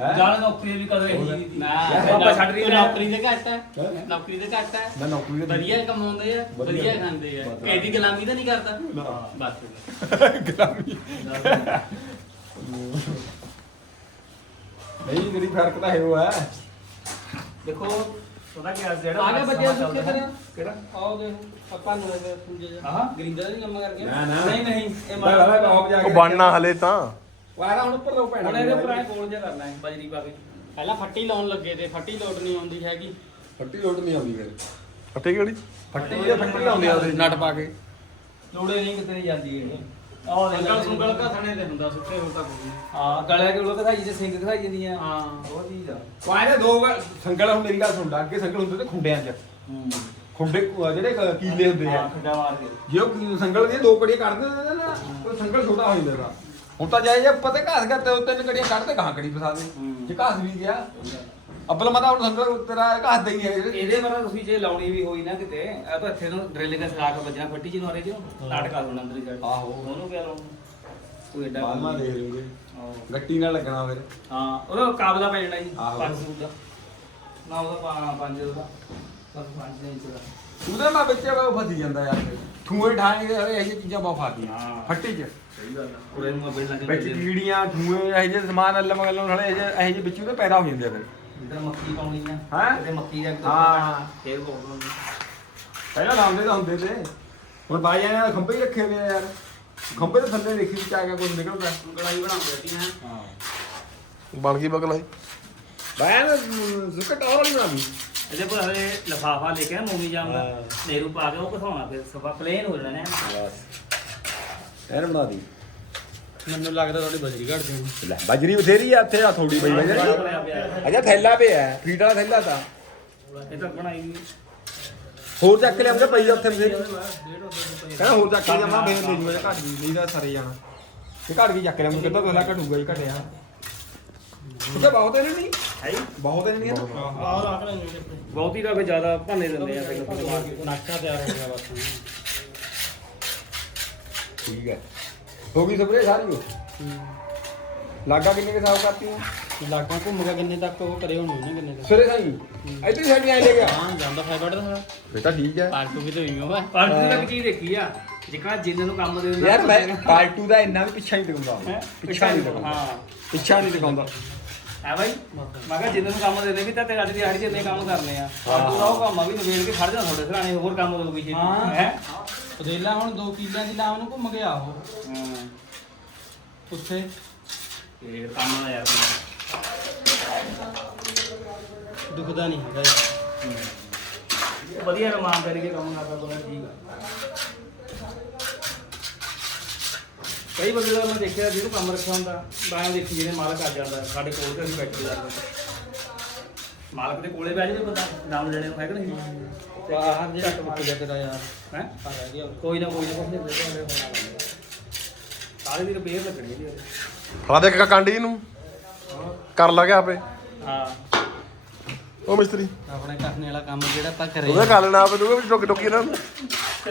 ਹੈ? ਜਾਣ ਨੌਕਰੀ ਵੀ ਕਰ ਰਹੀ ਸੀ ਨਾ ਆਪਾਂ ਛੱਡ ਰਹੀ ਨੌਕਰੀ ਦੇ ਘੱਟ ਹੈ ਹੈਂ? ਨੌਕਰੀ ਦੇ ਘੱਟ ਹੈ ਮੈਂ ਨੌਕਰੀ ਦੇ ਵਧੀਆ ਕਮਾਉਂਦੇ ਆ ਵਧੀਆ। ਵਧੀਆ ਖਾਂਦੇ ਆ। ਵਧੀਆ। ਇਹਦੀ ਗੁਲਾਮੀ ਤਾਂ ਨਹੀਂ ਕਰਦਾ? ਨਾ। ਬਸ। ਗ੍ਰਾਮੀ ਨਹੀਂ ਜਿਹੜੀ ਫ਼ਰਕ ਤਾਂ ਹੈ ਉਹ ਹੈ। ਦੇਖੋ ਉਹਦਾ ਕੀ ਜਿਹੜਾ ਆ ਗਿਆ ਬੱਚਿਆਂ ਤੇਰਾ? ਕਿਹੜਾ? ਆਓ ਦੇਖ ਪਤਾ ਨੂੰ ਲੱਗਾ ਪੂਜੇ ਜਾ ਹਾਂ। ਗਰਿੰਦਰ ਨਹੀਂ ਕੰਮ ਕਰਕੇ। ਨਾ ਨਾ। ਨਹੀਂ ਨਹੀਂ ਇਹ ਮੈਂ ਵਾਲਾ ਆਪ ਜਾ ਕੇ ਉਹ ਬਣਨਾ ਹਲੇ ਤਾਂ। ਵਾਰਾ ਹੁਣ ਉੱਪਰ ਲੋ ਪੈਣਾ ਹੁਣ ਇਹਦੇ ਉੱਪਰ ਐ ਕੋਲ ਜਿਹਾ ਕਰਨਾ ਹੈ ਬਜਰੀ ਪਾ ਕੇ। ਪਹਿਲਾਂ ਫੱਟੀ ਲਾਉਣ ਲੱਗੇ ਤੇ ਫੱਟੀ ਲੋਟ ਨਹੀਂ ਆਉਂਦੀ ਹੈਗੀ। ਫੱਟੀ ਲੋਟ ਨਹੀਂ ਆਉਂਦੀ ਫਿਰ। ਫੱਟੇ ਕਿਹੜੀ? ਫੱਟੀ ਇਹ ਫੱਟੀ ਲਾਉਂਦੇ ਆ ਉਹਦੇ? ਨਟ ਪਾ ਕੇ। ਲੋੜੇ ਨਹੀਂ ਕਿਤੇ ਜਾਂਦੀ ਇਹ। ਆਹ ਸੰਗਲ ਸੁੰਗਲ ਘਸਣੇ ਤੇ ਹੁੰਦਾ ਸੁੱਕੇ ਹੋ ਤਾਂ ਕੋਈ ਹਾਂ ਗਲੇ ਕੋਲ ਦਿਖਾਈ ਜੇ ਸਿੰਘ ਦਿਖਾਈ ਜਾਂਦੀਆਂ। ਹਾਂ। ਉਹ ਚੀਜ਼ ਆ। ਵਾਇਰੇ ਦੋ ਵਾਰ ਸੰਗਲ ਹੁਣ ਮੇਰੀ ਗੱਲ ਸੁਣ ਲਾ ਅੱਗੇ ਸੰਗਲ ਹੁੰਦੇ ਤੇ ਖੁੰਡਿਆਂ 'ਚ। ਹੂੰ। ਖੁੰਡੇ ਅਹ ਜਿਹੜੇ ਕ- ਕੀਲੇ ਹੁੰਦੇ ਆ। ਖੱਡਾ ਮਾਰ ਕੇ। ਜੇ ਉਹ ਕੀ- ਸੰਗਲ ਦੀਆਂ ਦੋ ਕੜੀਆਂ ਕੱਢ ਦਿੰਦੇ ਨੇ ਨਾ ਉਹ ਸੰਗਲ ਛੋਟਾ ਹੋ ਜਾਂਦਾ ਹੁਣ ਤਾਂ ਜਾਏ ਜੇ ਪਤਾ ਘਾਸ ਉਹ ਤਿੰਨ ਕੜੀਆਂ ਕੱਢ ਤੇ ਗਾਂ ਕੜੀ ਫਸਾ ਦੇ। ਹੂੰ। ਜੇ ਘਾਸ ਵੀ ਗਿਆ ਤੇਰਾ ਘਰ ਹੀ ਹੈ। ਜਿਹੜੇ ਇਹਦੇ ਮਰਾ ਤੁਸੀਂ ਜੇ ਲਾਉਣੀ ਵੀ ਹੋਈ ਨਾ ਕਿਤੇ ਆ ਤਾਂ ਇੱਥੇ ਨੂੰ ਡਰਿਲਿੰਗ ਸਲਾ ਕੇ ਵੱਜਣਾ ਫੱਟੀ ਜੀ ਨੂੰ ਆਰੇ ਜੀ ਲਾਟ ਕਰ ਦੇਣਾ ਅੰਦਰ ਹੀ ਸਾਈਡ ਆਹੋ। ਉਹਨੂੰ ਕਿਆ ਲਾਉਣਾ? ਕੋਈ ਐਡਾ ਬਾਲਮਾ ਦੇਖ ਲਓਗੇ ਆਹੋ। ਗੱਟੀ ਨਾਲ ਲੱਗਣਾ ਫਿਰ। ਹਾਂ ਉਹਦਾ ਕਾਬਲਾ ਪੈ ਜਾਣਾ ਜੀ ਆਹੋ। 5 ਸੂਟ ਦਾ। ਨਾ ਉਹਦਾ ਪਾ- ਪੰਜ ਉਹਦਾ ਬਸ 5 ਇੰਚ ਦਾ। ਉਹਦੇ ਮੈਂ ਵਿੱਚ ਉਹ ਫਸੀ ਜਾਂਦਾ ਯਾਰ ਠੂਏ ਠਾਏ ਇਹ ਇਹ ਚੀਜ਼ਾਂ ਬਹੁਤ ਫਾਦੀਆਂ ਹਾਂ। ਫੱਟੀ ਚ। ਸਹੀ ਗੱਲ ਆ। ਉਰੇ ਨੂੰ ਮੈਂ ਬਿਲ ਲੱਗ ਵਿੱਚ ਕੀੜੀਆਂ ਠੂਏ ਇਹ ਜਿਹੇ ਸਮਾਨ ਅੱਲਮ ਗੱਲੋਂ ਨਾਲੇ ਇਹ ਜਿਹੇ ਇਹ ਜਿਹੇ ਵਿੱਚ ਉਹਦੇ ਪੈਦਾ ਹੋ ਜਾਂਦੇ ਆ ਫਿਰ। ਇਧਰ ਮੱਕੀ ਪਾਉਣੀ ਆ। ਹੈਂ? ਕਿਤੇ ਮੱਕੀ ਦਾ ਹਾਂ। ਫੇਰ ਪਾਉਣਾ ਪਹਿਲਾਂ ਲਾਉਂਦੇ ਤਾਂ ਹੁੰਦੇ ਤੇ। ਹੁਣ ਬਾਈ ਜਾਨੇ ਖੰਭੇ ਹੀ ਰੱਖੇ ਹੋਏ ਆ ਯਾਰ। ਖੰਭੇ ਦੇ ਥੱਲੇ ਦੇਖੀ ਵਿੱਚ ਆ ਗਿਆ ਕੁਝ ਨਿਕਲਦਾ। ਕੜਾਈ ਬਣਾਉਂਦੇ ਸੀ ਹਾਂ। ਹਾਂ। ਬਣ ਗਈ ਬਗਲਾ ਹੀ ਬਾਈ ਨਾ ਸੁੱਕਾ ਟੌਰ ਵਾਲੀ ਬਣਾ ਲਈ। ਇਹਦੇ ਕੋਲ ਹਲੇ ਲਫਾਫਾ ਲੈ ਕੇ ਨਾ ਮੋਮੀ ਜਾਮ ਦਾ। ਨੇਰੂ ਪਾ ਕੇ ਉਹ ਘਸਾਉਣਾ ਫਿਰ ਸਫਾ ਪਲੇਨ ਹੋ ਜਾਣਾ ਹੈ ਐਨ ਬਣਾ ਦੀ। ਮੈਨੂੰ ਲੱਗਦਾ ਥੋੜੀ ਬਜਰੀ ਘੜ ਜੂਗੀ ਲੈ ਬਜਰੀ ਬਥੇਰੀ ਆ ਇੱਥੇ ਆ ਥੋੜੀ ਪਈ ਬਜਰੀ ਅਜਾ ਥੈਲਾ ਪਿਆ ਹੈ, ਫੀਟ ਵਾਲਾ ਥੈਲਾ ਤਾਂ। ਇਹ ਤਾਂ ਬਣਾਈ ਹੋਰ ਚੱਕ ਲਿਆਉਂਦੇ ਪਈ ਆ ਉੱਥੇ ਬਥੇਰੀ ਕਹਿੰਦਾ ਹੋਰ ਚੱਕ ਲਿਆ ਮੈਂ ਫੇਰ ਲੈ ਜੂਗਾ ਘੱਟ ਗਈ ਨਹੀਂ ਤਾਂ ਸਾਰੇ ਜਾਣਾ। ਤੇ ਘੱਟ ਗਈ ਚੱਕ ਲਿਆ ਮੈਨੂੰ ਕਹਿੰਦਾ ਦੋਲਾ ਘਟੂਗਾ ਹੀ ਘਟਿਆ। ਉਹਦੇ ਬਹੁਤ ਇਹਨੇ ਨਹੀਂ ਹੈ ਬਹੁਤ ਇਹਨੇ ਨਹੀਂ ਨਾ ਆਹ ਰੱਖ ਲੈ ਬਹੁਤੀ ਦਾ ਫਿਰ ਜ਼ਿਆਦਾ ਭਾਨੇ ਦਿੰਦੇ ਆ ਫਿਰ। ਨਾਕਾ ਤਿਆਰ ਹੋ ਗਿਆ ਬਸ ਠੀਕ ਹੈ। ਹੋ ਗਈ ਸਪਰੇ ਸਾਰੀ ਹੋ। ਲਾਗਾ ਕਿੰਨੇ ਕੇ ਸਾਫ਼ ਕਰਤੀ ਹੂੰ ਲਾਗਾਂ ਘੁੰਮ ਗਿਆ ਕਿੰਨੇ ਤੱਕ ਉਹ ਕਰੇ ਹੋਣੀ ਨਾ ਕਿੰਨੇ ਤੱਕ? ਸਰੇ ਸਾਈ ਇੱਥੇ ਸਾਡੀ ਆਈ ਲੈ ਗਿਆ ਹਾਂ ਜਾਂਦਾ ਫਾਈਬਰ ਦਾ ਬੇਟਾ ਠੀਕ ਹੈ। ਪਾਰਟੂ ਵੀ ਤੇ ਹੋਈਓ ਵਾ ਪਰ ਤੂੰ ਇੱਕ ਚੀਜ਼ ਦੇਖੀ ਆ। ਜਿਕਾ ਜਿੰਨ ਨੂੰ ਕੰਮ ਦੇ ਦਿੰਦਾ ਯਾਰ ਮੈਂ ਪਾਲਟੂ ਦਾ ਇੰਨਾ ਵੀ ਪਿੱਛਾ ਨਹੀਂ ਦਿਖਾਉਂਦਾ? ਪਿੱਛਾ ਨਹੀਂ ਦਿਖਾਉਂਦਾ। ਹਾਂ ਪਿੱਛਾ ਨਹੀਂ ਦਿਖਾਉਂਦਾ। ਹੈ ਬਾਈ? ਮੈਂ ਕਿਹਾ ਜਿੰਨ ਨੂੰ ਕੰਮ ਦੇ ਦੇ ਵੀ ਤਾਂ ਤੇ ਅੱਜ ਦੀ ਜਿੰਨੇ ਕੰਮ ਕਰਨੇ ਆ। ਦਾ ਉਹ ਕੰਮ ਆ ਵੀ ਨਵੇੜ ਕੇ ਖੜ ਜਾਣਾ ਤੁਹਾਡੇ ਸਰਾਣੇ ਹੋਰ ਕੰਮ ਦੋਗੀ ਜੀ ਹਾਂ। ਹੈ ਪਦੇਲਾ ਹੁਣ 2 ਕਿੱਲਿਆਂ ਦੀ ਲਾਮ ਨੂੰ ਘੁੰਮ ਗਿਆ ਉਹ। ਹਾਂ ਉੱਥੇ। ਇਹ ਕੰਮ ਆ ਯਾਰ ਦੁਖਦਾ ਨਹੀਂ ਹੈਗਾ ਯਾਰ। ਵਧੀਆ ਰਮਾਨ ਕਰਕੇ ਕੰਮ ਕਰਦਾ ਬੰਦਾ ਠੀਕ ਆ। ਕਈ ਬੰਦੇ ਦਾ ਮੈਂ ਦੇਖਿਆ ਜਿਹਨੂੰ ਕੰਮ ਰੱਖਿਆ ਹੁੰਦਾ ਮੈਂ ਦੇਖੀ ਜਿਹਨੇ ਮਾਲਕ ਆ ਜਾਂਦਾ ਸਾਡੇ ਕੋਲ ਤੇ ਅਸੀਂ ਬੈਠੇ ਜਾਂਦੇ। ਮਾਲਕ ਦੇ ਕੋਲੇ ਬੈਠ ਜੇ ਬੰਦਾ ਨਾਮ ਲੈਣੇ ਨੂੰ ਹੈ ਕਿ ਨਹੀਂ? ਬਾਹਰ ਜਿਹੜਾ ਟੁੱਟ ਗਿਆ ਤੇਰਾ ਯਾਰ। ਹੈ? ਆ ਰਹਿ ਗਿਆ। ਕੋਈ ਨਾ ਕੋਈ ਨਾ ਨਹੀਂ ਦੇ ਦੇ ਸਾਰੇ ਦੀ ਰਿਪੇਅਰ ਲੱਗਣੀ ਜੀ ਫੜਾ ਦੇ ਇੱਕ ਕਾਂਡੀ ਨੂੰ ਕਰ ਲਾ ਗਿਆ ਆਪੇ। ਹਾਂ। ਉਹ ਮਿਸਤਰੀ। ਆਪਣੇ ਕਰਨੇ ਵਾਲਾ ਕੰਮ ਜਿਹੜਾ ਆਪਾਂ ਕਰੇ ਉਹਦੇ ਕਰ ਲੈਣਾ ਆਪੇ ਦੂਗੇ ਵੀ ਟੋਕੀ ਟੋਕੀ ਇਹਨਾਂ ਨੂੰ।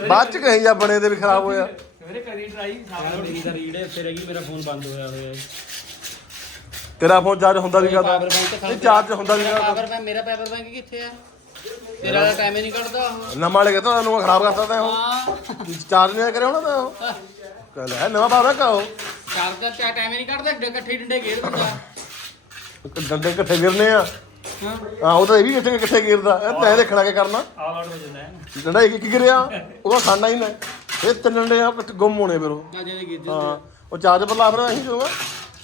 ਬਾਅਦ ਚ ਕਹੀ ਆ ਬਣੇ ਦੇ ਵੀ ਖਰਾਬ ਹੋਇਆ। ਸਵੇਰੇ ਕਰੀ ਟਰਾਈ ਸਾਰਾ ਮੇਰੀ ਦਾ ਰੀਡ ਉੱਥੇ ਰਹਿ ਗਈ ਮੇਰਾ ਫੋਨ ਬੰਦ ਹੋਇਆ ਹੋਇਆ ਹੈ। ਤੇਰਾ ਫੋਨ ਚਾਰਜ ਹੁੰਦਾ ਵੀ ਕਰਦਾ ਪਾਵਰ ਬੈਂਕ ਨਹੀਂ ਚਾਰਜ ਹੁੰਦਾ ਵੀ ਕਰਦਾ ਪਾਵਰ ਬੈਂਕ ਮੇਰਾ ਪਾਵਰ ਬੈਂਕ ਕਿੱਥੇ ਆ? ਤੇਰਾ ਤਾਂ ਟਾਈਮ ਹੀ ਨਹੀਂ ਕੱਢਦਾ ਉਹ। ਨਵਾਂ ਵਾਲੇ ਕਹਿੰਦਾ ਉਹਨੂੰ ਖਰਾਬ ਕਰਤਾ ਤਾਂ ਉਹ। ਹਾਂ। ਚਾਰਜ ਨਹੀਂ ਕਰਿਆ ਹੋਣਾ ਤਾਂ ਉਹ। ਕਹਿੰਦਾ ਹੈ ਨਵਾਂ ਪਾਵਰ ਕਾ ਚਾਰਜਰ ਚਾ ਟਾਈਮ ਹੀ ਨਹੀਂ ਕੱਢਦਾ ਇਕੱਠੇ ਡੰਡੇ ਘੇਰ ਦਿੰਦਾ ਉਹ ਡੰਡੇ ਇਕੱਠੇ ਗਿਰਨੇ ਆ। ਹਾਂ। ਉਹ ਤਾਂ ਇਹ ਵੀ ਇੱਥੇ ਇਕੱਠੇ ਗਿਰਦਾ ਇਹ ਤੈਂ ਦੇਖਣਾ ਕੀ ਕਰਨਾ। ਆਲ ਆਊਟ ਹੋ ਜਾਂਦਾ ਹੈ ਡੰਡਾ ਇੱਕ ਇੱਕ ਗਿਰਿਆ ਉਹਦਾ ਖਾਣਾ ਹੀ ਨਾ। ਇਹ ਤਿੰਨ ਡੰਡੇ ਆ ਇਕੱਠੇ ਗੁੰਮ ਹੋਣੇ ਫਿਰ ਉਹ। ਗਿਰ ਹਾਂ ਉਹ ਚਾਰਜ ਪਰ ਲਾ ਫਿਰ ਅਸੀਂ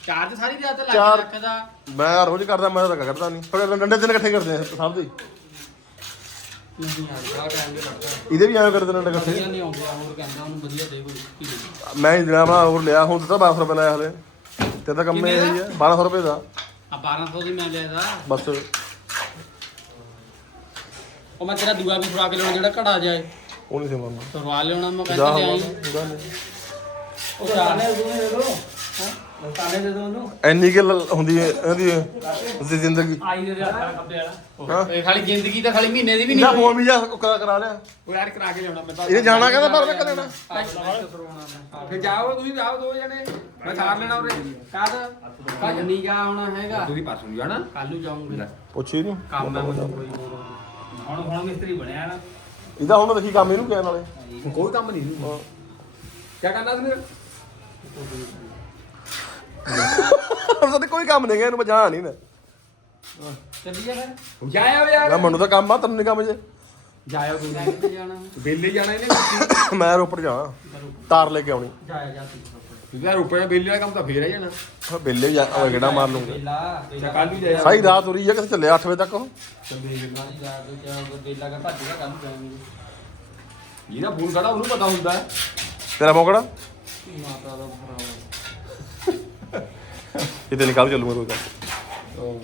ਚਾਰਜ ਸਾਰੀ ਰਾਤ ਲਾ ਚਾਰ- ਰੱਖਦਾ ਮੈਂ ਰੋਜ਼ ਕਰਦਾ ਮੈਂ ਤਾਂ ਕਰਦਾ ਨਹੀਂ। ਥੋੜੇ ਡੰਡੇ ਤਿੰਨ ਇਕੱਠੇ ਕਰਦੇ ਆ ਸਭ ਦੇ ਨਹੀਂ ਯਾਰ ਟਾਈਮ ਦੇ ਕੱਢਦਾ ਇਹਦੇ ਵੀ ਐਵੇਂ ਕਰਦੇ ਡੰਡੇ ਵਧੀਆ ਇਕੱਠੇ ਨਹੀਂ ਆਉਂਦੇ ਹੋਰ ਕਹਿੰਦਾ ਉਹਨੂੰ ਵਧੀਆ ਦੇ ਕੋਈ ਕੀ ਦੇ। ਮੈਂ ਜਿਹੜਾ ਮੈਂ ਹੋਰ ਲਿਆ ਹੁਣ ਤਾਂ 1200 ਰੁਪਏ ਲਾਇਆ ਹਲੇ। ਤੇ ਤਾਂ ਕੰਮ ਇਹ ਹੀ ਹੈ 1200 ਰੁਪਏ ਦਾ। ਆ 1200 ਦੀ ਮੈਂ ਲਿਆ ਦਾ। ਬਸ। ਉਹ ਮੈਂ ਤੇਰਾ ਦੂਆ ਵੀ ਫੜਾ ਕੇ ਲਿਆਉਣਾ ਜਿਹੜਾ ਘੜਾ ਜਾਏ। ਉਹ ਨਹੀਂ ਸੀ ਮਰਨਾ। ਸਰਵਾ ਲਿਆਉਣਾ ਮੈਂ ਜਾ ਕਹਿੰਦਾ ਲਿਆਈ। ਨਹੀਂ। ਉਹ ਤਾਨੇ ਦੂਨੇ ਦੇ ਦੋ ਹਾਂ ਤਾਨੇ ਦੇ ਦੋ ਉਹਨੂੰ। ਐਨੀ ਕਿ ਹੁੰਦੀ ਹੈ ਇਹਦੀ ਉਸਦੀ ਜ਼ਿੰਦਗੀ। ਆਈ ਦੇ ਹੱਥਾਂ ਖੱਬੇ ਵਾਲਾ। ਹਾਂ। ਇਹ ਖਾਲੀ ਜ਼ਿੰਦਗੀ ਤਾਂ ਖਾਲੀ ਮਹੀਨੇ ਦੀ ਵੀ ਨਹੀਂ ਫੋਨ ਵੀ ਜਾ ਕਰਾ ਕਰਾ ਲਿਆ। ਉਹ ਯਾਰ ਕਰਾ ਕੇ ਲਿਆਉਣਾ ਮੈਂ ਤਾਂ। ਇਹਨੇ ਜਾਣਾ ਕਹਿੰਦਾ ਪਰ ਮੈਂ ਕਦੇਣਾ ਫਿਰ ਜਾਓ ਤੁਸੀਂ ਜਾਓ ਦੋ ਜਣੇ। ਮੈਂ ਥਾਰ ਲੈਣਾ ਉਰੇ। ਕਾਦ ਕੱਲ ਨਹੀਂ ਜਾ ਆਉਣਾ ਹੈਗਾ। ਤੁਸੀਂ ਪਾਸੋਂ ਨੂੰ ਜਾਣਾ। ਕੱਲ ਨੂੰ ਜਾਊਂਗਾ। ਪੁੱਛੀ ਨਹੀਂ ਕੰਮ ਹੈ ਮੈਨੂੰ ਕੋਈ ਹੋਰ। ਹੁਣ ਹੁਣ ਮਿਸਤਰੀ ਬਣਿਆ ਨਾ। ਇਹਦਾ ਹੁਣ ਦੇਖੀ ਕੰਮ ਇਹਨੂੰ ਕਹਿਣ ਵਾਲੇ। ਹੁਣ ਕੋਈ ਕੰਮ ਨਹੀਂ ਨੂੰ ਕੀ ਕਰਨਾ ਤੁਸੀਂ? [laughs] ਸਾਡੇ ਕੋਈ ਕੰਮ ਨਹੀਂ ਗਿਆ ਇਹਨੂੰ ਬਜਾ ਨਹੀਂ ਨਾ ਚੱਲੀਏ ਫਿਰ। ਜਾਇਆ ਵੇ ਯਾਰ। ਮੈਂ ਮੈਨੂੰ ਤਾਂ ਕੰਮ ਆ ਤੈਨੂੰ ਨਹੀਂ ਕੰਮ ਜੇ। ਜਾਇਆ ਕੋਈ ਕਿੱਥੇ ਜਾਣਾ। ਬੇਲੇ ਜਾਣਾ ਇਹਨੇ [coughs] ਮੈਂ ਰੋਪੜ ਜਾ ਤਾਰ ਲੈ ਕੇ ਆਉਣੀ। ਜਾਇਆ ਜਾ ਤੂੰ। ਯਾਰ ਰੁਪਏ ਬੇਲੇ ਦਾ ਕੰਮ ਤਾਂ ਫੇਰ ਆ ਜਾਣਾ। ਹਾਂ ਬਿੱਲੇ ਜਾ ਉਹ ਕਿਹੜਾ ਮਾਰ ਲੂੰਗਾ। ਬੇਲਾ ਕੱਲ ਨੂੰ ਜਾਇਆ ਸਾਰੀ ਰਾਤ ਉਰੀ ਆ ਕਿੱਥੇ ਚੱਲਿਆ 8 ਵਜੇ ਤੱਕ ਉਹ? ਨਾਲੀ ਜਾ ਕੇ ਜਾ ਬੇਲਾ ਕਰ ਭੱਜ ਗਿਆ ਕੱਲ ਨੂੰ ਜਾਵਾਂਗੇ ਜਿਹਦਾ ਫੋਨ ਖੜਾ ਉਹਨੂੰ ਪਤਾ ਹੁੰਦਾ। ਹੈ ਤੇਰਾ ਮੋਕੜਾ ਮਾਤਾ ਦਾ ਭਰਾ। ਕਿਤੇ ਨਿਕਾਲ ਚੱਲੂਗਾ ਕੋਈ ਗੱਲ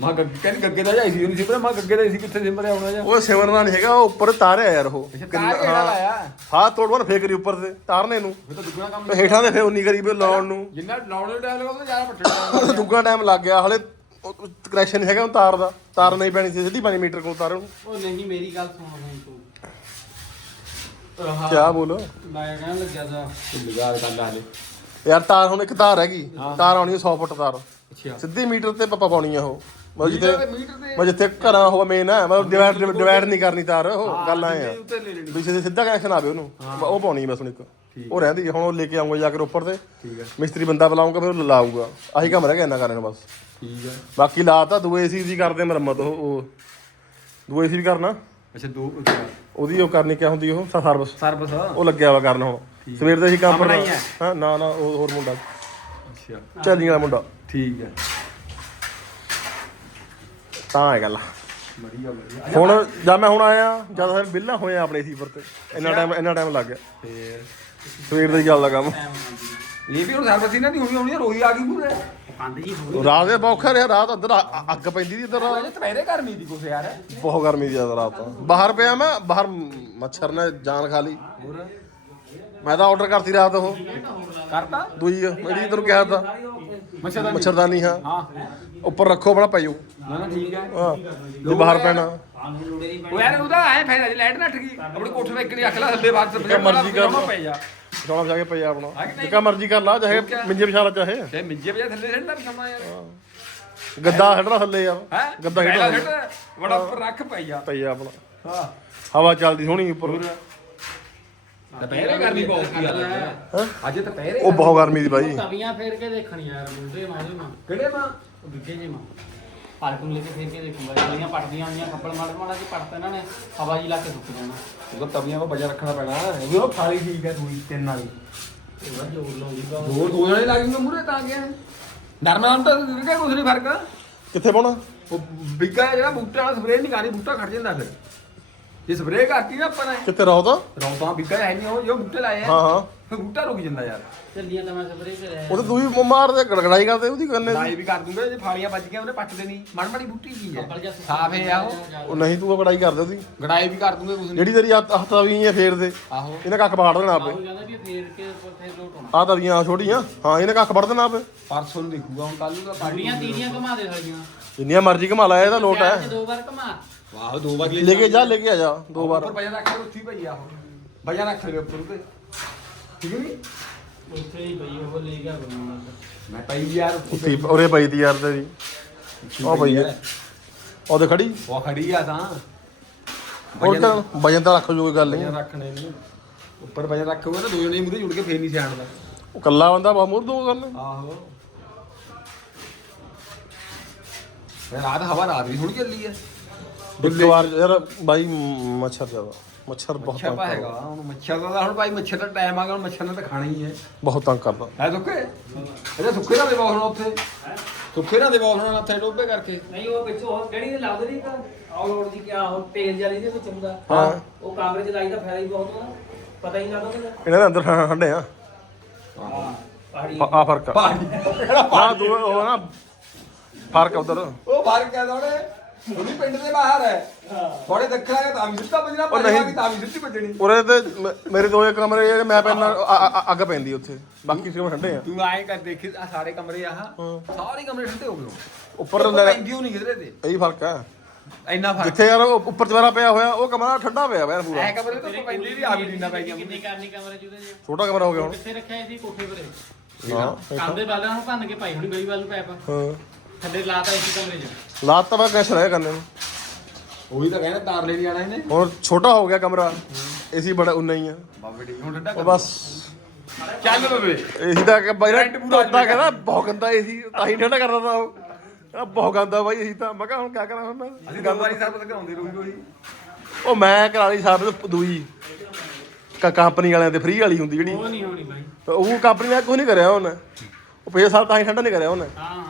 ਮਾਂ ਗੱਗੇ ਕਹਿੰਦੀ ਗੱਗੇ ਦਾ ਜਾਈ ਸੀ ਉਹਨੂੰ ਸੀ ਮਾਂ ਗੱਗੇ ਦਾ ਸੀ ਕਿੱਥੇ ਸਿਮਰਿਆ ਹੋਣਾ ਜਾਂ? ਉਹ ਸਿਮਰਨਾ ਨਹੀਂ ਹੈਗਾ ਉਹ ਉੱਪਰ ਤਾਰਿਆ ਯਾਰ ਉਹ। ਅੱਛਾ ਤਾਰ ਕਿਹੜਾ ਲਾਇਆ? ਹਾਂ ਤੋੜਵਾਰ ਫੇਕ ਕਰੀ ਉੱਪਰ ਤੇ ਤਾਰਨੇ ਨੂੰ ਫਿਰ ਤਾਂ ਦੁੱਗਣਾ ਕੰਮ ਤੇ ਹੇਠਾਂ ਦੇ ਫੇ ਉਨੀ ਕਰੀ ਵੀ ਲਾਉਣ ਨੂੰ। ਜਿੰਨਾ ਲਾਉਣ ਦੇ ਟਾਈਮ ਲਗਾ ਉਹ ਜ਼ਿਆਦਾ ਪੱਟਣਾ ਦੁੱਗਾ ਟਾਈਮ ਲੱਗ ਗਿਆ ਹਲੇ ਕਨੈਕਸ਼ਨ ਨਹੀਂ ਹੈਗਾ ਉਹ ਤਾਰ ਦਾ। ਤਾਰ ਨਹੀਂ ਪੈਣੀ ਸੀ ਸਿੱਧੀ 5 ਮੀਟਰ ਕੋਲ ਤਾਰ ਨੂੰ। ਉਹ ਨਹੀਂ ਮੇਰੀ ਗੱਲ ਸੁਣ ਹੁਣ ਤੂੰ। ਕਿਆ ਬੋਲ? ਮੈਂ ਕਹਿਣ ਲੱਗਿਆ ਦਾ ਲਗਾ ਗੱਲ ਹਾਲੇ। ਯਾਰ ਤਾਰ ਹੁਣ ਇੱਕ ਤਾਰ ਹੈਗੀ। ਹਾਂ। ਤਾਰ ਆਉਣੀ 100 ਫੁੱਟ ਤਾਰ। ਅੱਛਾ। ਸਿੱਧੀ ਮੀਟਰ ਤੇ ਪੱਪਾ ਪਾਉਣੀ ਆ ਉਹ। ਮਤਲਬ ਜਿੱਥੇ ਜਿੱਥੇ ਘਰਾਂ ਹੋਵੇ ਮੇਨ ਹੈ ਮਤਲਬ ਡਿਵਾਈਡ ਡਿਵਾਈਡ ਨਹੀਂ ਕਰਨੀ ਤਾਰ ਉਹ ਗੱਲ ਆਏ ਆ। ਵੀ ਸਿੱਧੇ ਸਿੱਧਾ ਕਨੈਕਸ਼ਨ ਆਵੇ ਉਹਨੂੰ। ਉਹ ਪਾਉਣੀ ਬਸ ਹੁਣ ਇੱਕ। ਉਹ ਰਹਿੰਦੀ ਹੈ, ਹੁਣ ਉਹ ਲੈ ਕੇ ਆਉਂਗਾ ਜਾ ਕੇ ਉੱਪਰ ਤੇ। ਠੀਕ ਹੈ ਮਿਸਤਰੀ ਬੰਦਾ ਬੁਲਾਉਂਗਾ ਫਿਰ ਉਹ ਲਾਊਗਾ। ਆਹੀ ਕੰਮ ਰਹਿ ਗਿਆ ਇੰਨਾ ਕਰਨ ਨੂੰ ਬਸ। ਠੀਕ ਹੈ ਬਾਕੀ ਲਾਤਾ ਦੂਏ ਏਸੀ ਦੀ ਕਰਦੇ ਮਰਮਤ ਉਹ ਉਹ ਦੂਏ ਏਸੀ ਵੀ ਕਰਨਾ। ਅੱਛਾ ਦੋ ਉਹਦੀ ਉਹ ਕਰਨੀ ਕਿਆ ਹੁੰਦੀ ਉਹ? ਸਰਵਿਸ। ਸਰਵਿਸ। ਉਹ ਲੱਗਿਆ ਵਾ ਕਰਨ ਹੁਣ। ਸਵੇਰ ਦੇ ਅਸੀਂ ਕੰਮ ਆਪਣਾ ਕਰਨਾ। ਹੀ ਹੈ? ਹਾਂ ਨਾ ਨਾ ਉਹ ਹੋਰ ਮੁੰਡਾ। ਅੱਛਾ। ਚੱਲੀਆਂ ਵਾਲਾ ਮੁੰਡਾ। ਠੀਕ ਹੈ। ਤਾਂ ਹੈ ਗੱਲ। ਵਧੀਆ ਵਧੀਆ। ਹੁਣ ਜਦ ਮੈਂ ਹੁਣ ਆਇਆ ਜਦ ਅਸੀਂ ਵਿਹਲਾ ਹੋਇਆ ਆਪਣੇ ਏਸੀ ਪਰ ਤੇ। ਇੰਨਾ ਟਾਈਮ ਇੰਨਾ ਟਾਈਮ ਲੱਗ ਗਿਆ। ਫੇਰ? ਸਵੇਰ ਦਾ ਹੀ ਚੱਲਦਾ ਕੰਮ। ਇਹ ਵੀ ਹੁਣ ਸਰਵਿਸ ਇਹਨਾਂ ਦੀ ਹੋਣੀ ਹੋਣੀ ਆ, ਰੋਈ ਆ ਗਈ ਪੂਰੇ। ਕੰਦ ਜੀ ਹੋ ਰਾਤ ਦੇ ਬੌਖਾ ਰਿਹਾ ਰਾਤ ਅੰਦਰ ਅ- ਅੱਗ ਪੈਂਦੀ ਦੀ ਇੱਧਰ। ਅਜੇ ਦੁਪਹਿਰੇ ਗਰਮੀ ਦੀ ਕੁਛ ਯਾਰ। ਬਹੁਤ ਗਰਮੀ ਦੀ ਜ਼ਿਆਦਾ ਰਾਤ। ਤਾਂ ਬਾਹਰ ਪਿਆ ਮੈਂ ਬਾਹਰ ਮੱਛਰ ਨੇ ਜਾਨ ਖਾ ਲਈ। ਹੋਰ? ਮੈਂ ਤਾਂ ਆਰਡਰ ਕਰਤੀ ਰਾਤ ਉਹ। ਕਰਤਾ? ਦੂਜੀ ਮੇਰੀ ਤੈਨੂੰ ਕਿਹਾ ਤਾਂ। ਮੱਛਰਦਾਨੀ। ਮੱਛਰਦਾਨੀ ਹਾਂ। ਹਾਂ। ਉੱਪਰ ਰੱਖੋ ਬੜਾ ਪਈਓ ਨਾ ਨਾ ਠੀਕ ਹੈ। ਹਾਂ ਜੇ ਬਾਹਰ ਪੈਣਾ। ਉਹ ਯਾਰ ਉਹਦਾ ਐ ਫਾਇਦਾ ਜੇ ਲਾਈਟ ਨੱਠ ਗਈ ਆਪਣੀ ਕੋਠੇ ਤੇ ਇੱਕ ਨਹੀਂ ਅੱਖ ਲਾ ਥੱਲੇ ਬਾਅਦ ਜਿੱਦਾਂ ਮਰਜ਼ੀ ਕਰ। ਪੈ ਜਾ। ਜਾ ਕੇ ਆਪਣਾ? ਜਿੱਕਾ ਮਰਜ਼ੀ ਲਾ ਚਾਹੇ? ਮਿੰਜੇ ਵਿਛਾਲਾ ਚਾਹੇ। ਤੇ ਮਿੱਜੇ ਵਜੇ ਥੱਲੇ ਰਹਿਣਾ ਵੀ ਸਮਾਂ ਯਾਰ ਗੱਦਾ ਛੱਡਣਾ ਥੱਲੇ ਯਾਰ। ਗੱਦਾ ਛੱਡ, ਬੜਾ ਉੱਪਰ ਰੱਖ ਪੈ ਜਾ ਪਈਆ ਆਪਣਾ। ਹਾਂ। ਹਵਾ ਚੱਲਦੀ ਸੋਹਣੀ ਉੱਪਰ। ਦੁਪਹਿਰੇ ਗਰਮੀ ਬਹੁਤ ਕੀ ਯਾਰ ਹੈਂ? ਅੱਜ ਦੁਪਹਿਰੇ ਉਹ ਬਹੁਤ ਗਰਮੀ ਦੀ ਬਾਈ। ਤਵੀਆਂ ਫੇਰ ਕੇ ਦੇਖਣੀ ਯਾਰ ਮੁੰਡੇ ਮਾਰੇ ਮਾਂ ਕਿਹੜੇ ਮਾਂ? ਉਹ ਵਿੱਗੇ ਜੇ ਮਾਂ। ਪਾਲਕ ਨੂੰ ਲੈ ਕੇ ਫੇਰ ਕੇ ਦੇਖੂੰਗਾ ਜਿਹੜੀਆਂ ਪੜਦੀਆਂ ਆਉਂਦੀਆਂ ਖੱਪੜ ਮਾਰ ਮਾੜਾ ਜੀ ਪੜਤਾ ਇਹਨਾਂ ਨੇ ਹਵਾ ਜੀ ਲਾ ਕੇ ਸੁੱਕ ਜਾਣਾ। ਉਹ ਤਵੀਆਂ ਕੋ ਬਜਾ ਰੱਖਣਾ ਪੈਣਾ। ਉਹ ਉਹ ਖਾਲੀ ਠੀਕ ਹੈ ਦੂਈ ਤਿੰਨ ਵਾਲੀ। ਇਹ ਵਾਰ ਜੋਰ ਲਾਉਂਦੀ ਬਾ ਦੋ ਦੋ ਜਣੇ ਲੱਗ ਜੂਗੇ ਮੂਰੇ ਤਾਂ ਗਿਆ ਨਰਮਾ ਨਾਲ ਤਾਂ ਕਿਹੜਾ ਕੁਛ ਨਹੀਂ ਫ਼ਰਕ। ਕਿੱਥੇ ਪਾਉਣਾ? ਉਹ ਬਿੱਗਾ ਜਿਹੜਾ ਬੂਟੇ ਵਾਲਾ ਸਪਰੇਅ ਨਹੀਂ ਕਰਨੀ ਬੂਟਾ ਖੜ ਜਾਂਦਾ ਫਿਰ। ਜੇ ਸਪਰੇਅ ਕਰਤੀ ਨਾ ਆਪਾਂ ਨੇ। ਕਿੱਥੇ ਰਹੋ ਤਾਂ? ਰੌਂਤਾ ਬਿੱਗਾ ਹੈ ਨਹੀਂ ਉਹ ਜੋ ਬੂਟੇ ਲਾਏ ਆ। ਹਾਂ ਹਾਂ। ਫਿਰ ਬੂਟਾ ਰੁਕ ਜਾਂਦਾ ਯਾਰ। ਚੱਲੀਆਂ ਤਾਂ ਮੈਂ ਸਪਰੇ ਕਰਿਆ ਉਹ ਤੇ ਤੂੰ ਵੀ ਮਾਰਦੇ ਗੜਗੜਾਈ ਕਰਦੇ ਉਹਦੀ ਕਰਨੇ ਲਾਈ ਵੀ ਕਰ ਦੂੰਗਾ ਜੇ ਫਾਲੀਆਂ ਵੱਜ ਗਈਆਂ ਉਹਨੇ ਪੱਟਦੇ ਨਹੀਂ ਮੜ ਮੜੀ ਬੂਟੀ ਕੀ ਹੈ? ਸਾਫ਼ ਹੈ ਆ ਉਹ ਉਹ ਨਹੀਂ ਤੂੰ ਗੜਾਈ ਕਰਦੇ ਉਹਦੀ। ਗੜਾਈ ਵੀ ਕਰ ਦੂੰਗੇ ਕੁਛ ਨਹੀਂ ਜਿਹੜੀ ਤੇਰੀ ਹੱਥ ਹੱਥਾਂ ਵੀ ਹੈ ਫੇਰ ਦੇ। ਆਹੋ। ਇਹਨੇ ਕੱਖ ਪਾੜ ਦੇਣਾ ਆਹੋ ਆਪੇ ਕਹਿੰਦਾ ਵੀ ਇਹ ਫੇਰ ਕੇ ਉੱਪਰ ਫੇਰ ਲੋਟ ਹੋਣਾ। ਆਹ ਤਵੀਆਂ ਛੋਟੀਆਂ। ਹਾਂ ਇਹਨੇ ਕੱਖ ਵੜ ਦੇਣਾ ਆਪੇ। ਪਰਸੋਂ ਨੂੰ ਦੇਖੂਗਾ ਹੁਣ ਕੱਲ ਨੂੰ ਤਾਂ ਪਾਣੀ ਕੁੜੀਆਂ ਤੀਰੀਆਂ ਘਮਾ ਦੇ ਸਾਡੀਆਂ ਜਿੰਨੀਆਂ ਮਰਜ਼ੀ ਘਮਾ ਲਾ ਇਹਦਾ ਲੋਟ ਹੈ। ਦੋ ਵਾਰ ਘਮਾ। ਵਾਹ ਦੋ ਵਾਰ ਲੈ ਕੇ ਜਾ। ਲੈ ਕੇ ਆ ਜਾ ਦੋ ਵਾਰ। ਉੱਪਰ ਵਜਾ ਰੱਖ ਕੇ ਉੱਥੇ ਹੀ ਪਈ ਆ ਉਹ। ਵਜਾ ਰੱਖ ਲਿਓ ਉੱਪਰ ਉਹਦੇ ਠੀਕ ਨਹੀਂ? ਉੱਥੇ ਹੀ ਪਈ ਉਹ ਲੈ ਗਿਆ ਬਣਾਉਣਾ ਮੈਂ ਪਈ ਯਾਰ ਉੱਥੇ। ਉਰੇ ਪਈ ਤੀ ਯਾਰ ਤੇਰੀ। ਉਹ ਪਈ ਹੈ ਉਹ ਤੇ ਖੜੀ। ਉਹ ਖੜੀ ਆ ਤਾਂ। ਉਹ ਤਾਂ ਵਜਨ ਤਾਂ ਰੱਖ ਜੋ ਕੋਈ ਗੱਲ ਨਹੀਂ। ਰੱਖਣੇ ਨਹੀਂ ਉੱਪਰ ਵਜਾ ਰੱਖੋਗੇ ਤਾਂ ਦੋ ਜਣੇ ਮੂਰੇ ਜੁੜ ਕੇ ਫੇਰ ਨਹੀਂ ਸਿਆਣਦਾ। ਉਹ ਕੱਲਾ ਬੰਦਾ ਬਹੁਤ ਮੁਰ ਦੋ ਗੱਲ। ਆਹੋ। ਰਾਤ ਹਵਾ ਰਾਤ ਵੀ ਥੋੜੀ ਚੱਲੀ ਐ ਇੱਕ ਵਾਰ ਯਾਰ ਬਾਈ ਮੱਛਰ ਜ਼ਿਆਦਾ ਮੱਛਰ ਬਹੁਤ ਮੱਛਰ ਤੰਗ ਤਾਂ ਹੈਗਾ ਕਰਦਾ। ਹੁਣ ਮੱਛਰ ਦਾ ਤਾਂ ਹੁਣ ਭਾਈ ਮੱਛਰ ਦਾ ਟਾਈਮ ਆ ਗਿਆ ਹੁਣ ਮੱਛਰ ਨੇ ਤਾਂ ਖਾਣਾ ਹੀ ਹੈ। ਬਹੁਤ ਤੰਗ ਕਰਦਾ। ਹੈ ਸੁੱਕੇ ਇਹਦੇ ਸੁੱਕੇ ਨਾ ਦੇ ਬੌਸਣਾ ਉੱਥੇ। ਸੁੱਕੇ ਨਾ ਦੇ ਬੌਸਣਾ ਉੱਥੇ ਡੋਬੇ ਕਰਕੇ। ਨਹੀਂ ਉਹ ਵਿੱਚ ਉਹ ਕਿਹੜੀ ਦੇ ਲੱਗਦੇ ਨਹੀਂ ਤਾਂ ਆਲ ਰੋਡ ਦੀ ਕਿਆ ਉਹ ਤੇਲ ਜਾਲੀ ਦੇ ਵਿੱਚ ਹੁੰਦਾ। ਹਾਂ। ਉਹ ਕਮਰੇ 'ਚ ਲਾਈ ਦਾ ਫਾਇਦਾ ਹੀ ਬਹੁਤ ਹੁੰਦਾ ਪਤਾ ਹੀ ਨਹੀਂ ਲੱਗਦਾ ਉਹਦਾ ਇਹਨਾਂ ਦੇ ਅੰਦਰ ਠੰ- ਠੰਡੇ ਆ। ਹਾਂ ਪਹਾੜੀ ਆ ਫ਼ਰਕ ਆ। ਹਾਂ ਦੂ ਉਹ ਨਾ ਫ਼ਰਕ ਉਧਰ। ਉਹ ਫ਼ਰਕ ਹੈ ਉਹਦੀ ਪਿੰਡ ਦੇ ਬਾਹਰ ਹੈ। ਥੋੜੇ ਦੱਖਣਾ ਹੈ ਤਾਂ ਵੀ ਸਿੱਧਾ ਵੱਜਣਾ ਉਹ ਨਹੀਂ। ਪੜੇਗਾ ਤਾਂ ਵੀ ਸਿੱਧੀ ਵੱਜਣੀ ਉਰੇ ਤੇ ਮ- ਮੇਰੇ ਦੋ ਇੱਕ ਕਮਰੇ ਜਿਹੜੇ ਮੈਂ ਪਹਿਲਾਂ ਅੱਗ ਪੈਂਦੀ ਉੱਥੇ। ਬਾਕੀ ਸਿਰਫ ਠੰਡੇ ਆ। ਤੂੰ ਆਏ ਕਰ ਦੇਖੀ ਆ ਸਾਰੇ ਕਮਰੇ ਆਹ। ਸਾਰੇ ਕਮਰੇ ਠੰਡੇ ਹੋ ਗਏ ਉੱਪਰ ਉੱਪਰ ਲੈ- ਪੈਂਦੀ ਨਹੀਂ ਕਿਧਰੇ ਤੇ? ਇਹੀ ਫ਼ਰਕ ਆ। ਇੰਨਾ ਫ਼ਰਕ? ਜਿੱਥੇ ਯਾਰ ਉਹ ਉੱਪਰ ਚਵਾਰਾ ਪਿਆ ਹੋਇਆ ਉਹ ਕਮਰਾ ਠੰਡਾ ਪਿਆ ਹੋਇਆ ਪੂਰਾ। ਐ ਕਮਰੇ ਤੋਂ ਪੈਂਦੀ ਵੀ ਆ ਵੀ ਨਾ ਪੈ ਕਿੰਨੀ ਕਰਨੀ ਕਮਰੇ ਚ ਉਹਦੇ ਛੋਟਾ ਕਮਰਾ ਹੋ ਗਿਆ ਹੁਣ। ਕਿੱਥੇ ਰੱਖਿਆ ਸੀ? ਕੋਠੇ ਪਰੇ। ਹਾਂ ਕੰਦੇ ਵਾਲਿਆਂ ਨੂੰ ਭੰਨ ਕੇ ਪਾਈ ਹੋਣੀ ਗਲੀ ਵੱਲ ਨੂੰ ਪੈਪ। ਹਾਂ। ਥੱਲੇ ਲਾਤਾ ਇਸੇ ਕਮਰੇ ਚ। ਲਾਤ ਤਾਂ ਮੈਂ ਕੈਸ਼ ਰਹਿ ਕਰਨੇ ਨੂੰ। ਉਹੀ ਤਾਂ ਕਹਿੰਦਾ ਤਾਰ ਲੈ ਜਾਣਾ ਇਹਨੇ। ਹੁਣ ਛੋਟਾ ਹੋ ਗਿਆ ਕਮਰਾ। ਏਸੀ ਬੜਾ ਉਨਾ ਹੀ ਆ। ਬਾਬੇ ਡੀ ਹੁਣ ਉਹ ਬਸ। ਚੱਲ ਬੇਬੇ। ਏਸੀ ਦਾ ਕਿ ਬਾਈ Rent ਪੂਰਾ ਦਾਦਾ ਕਹਿੰਦਾ ਬਹੁਤ ਗੰਦਾ ਏਸੀ ਤਾਂ ਹੀ ਠੰਡਾ ਕਰਦਾ ਤਾ ਉਹ। ਬਹੁਤ ਗੰਦਾ ਬਾਈ ਏਸੀ ਤਾਂ। ਮੈਂ ਕਿਹਾ ਹੁਣ ਕੀ ਕਰਾਂ ਹੁਣ ਮੈਂ? ਅਸੀਂ ਦੋ ਵਾਰੀ ਸਰਵਿਸ ਕਰਾਉਂਦੇ ਰੋਈ ਰੋਈ। ਉਹ ਮੈਂ ਕਰਾ ਲਈ ਸਰਵਿਸ ਦੂਈ। ਕ- ਕੰਪਨੀ ਵਾਲਿਆਂ ਤੇ ਫ੍ਰੀ ਵਾਲੀ ਹੁੰਦੀ ਜਿਹੜੀ। ਉਹ ਨਹੀਂ ਹੋਣੀ ਬਾਈ। ਤੇ ਉਹ ਕੰਪਨੀ ਨੇ ਕੋਈ ਨਹੀਂ ਕਰਿਆ ਉਹਨੇ। ਉਹ ਪਿਛਲੇ ਸਾਲ ਤਾਂ ਹੀ ਠੰਡਾ ਨਹੀਂ ਕਰਿਆ ਉਹਨੇ। ਹਾਂ ਹਾਂ।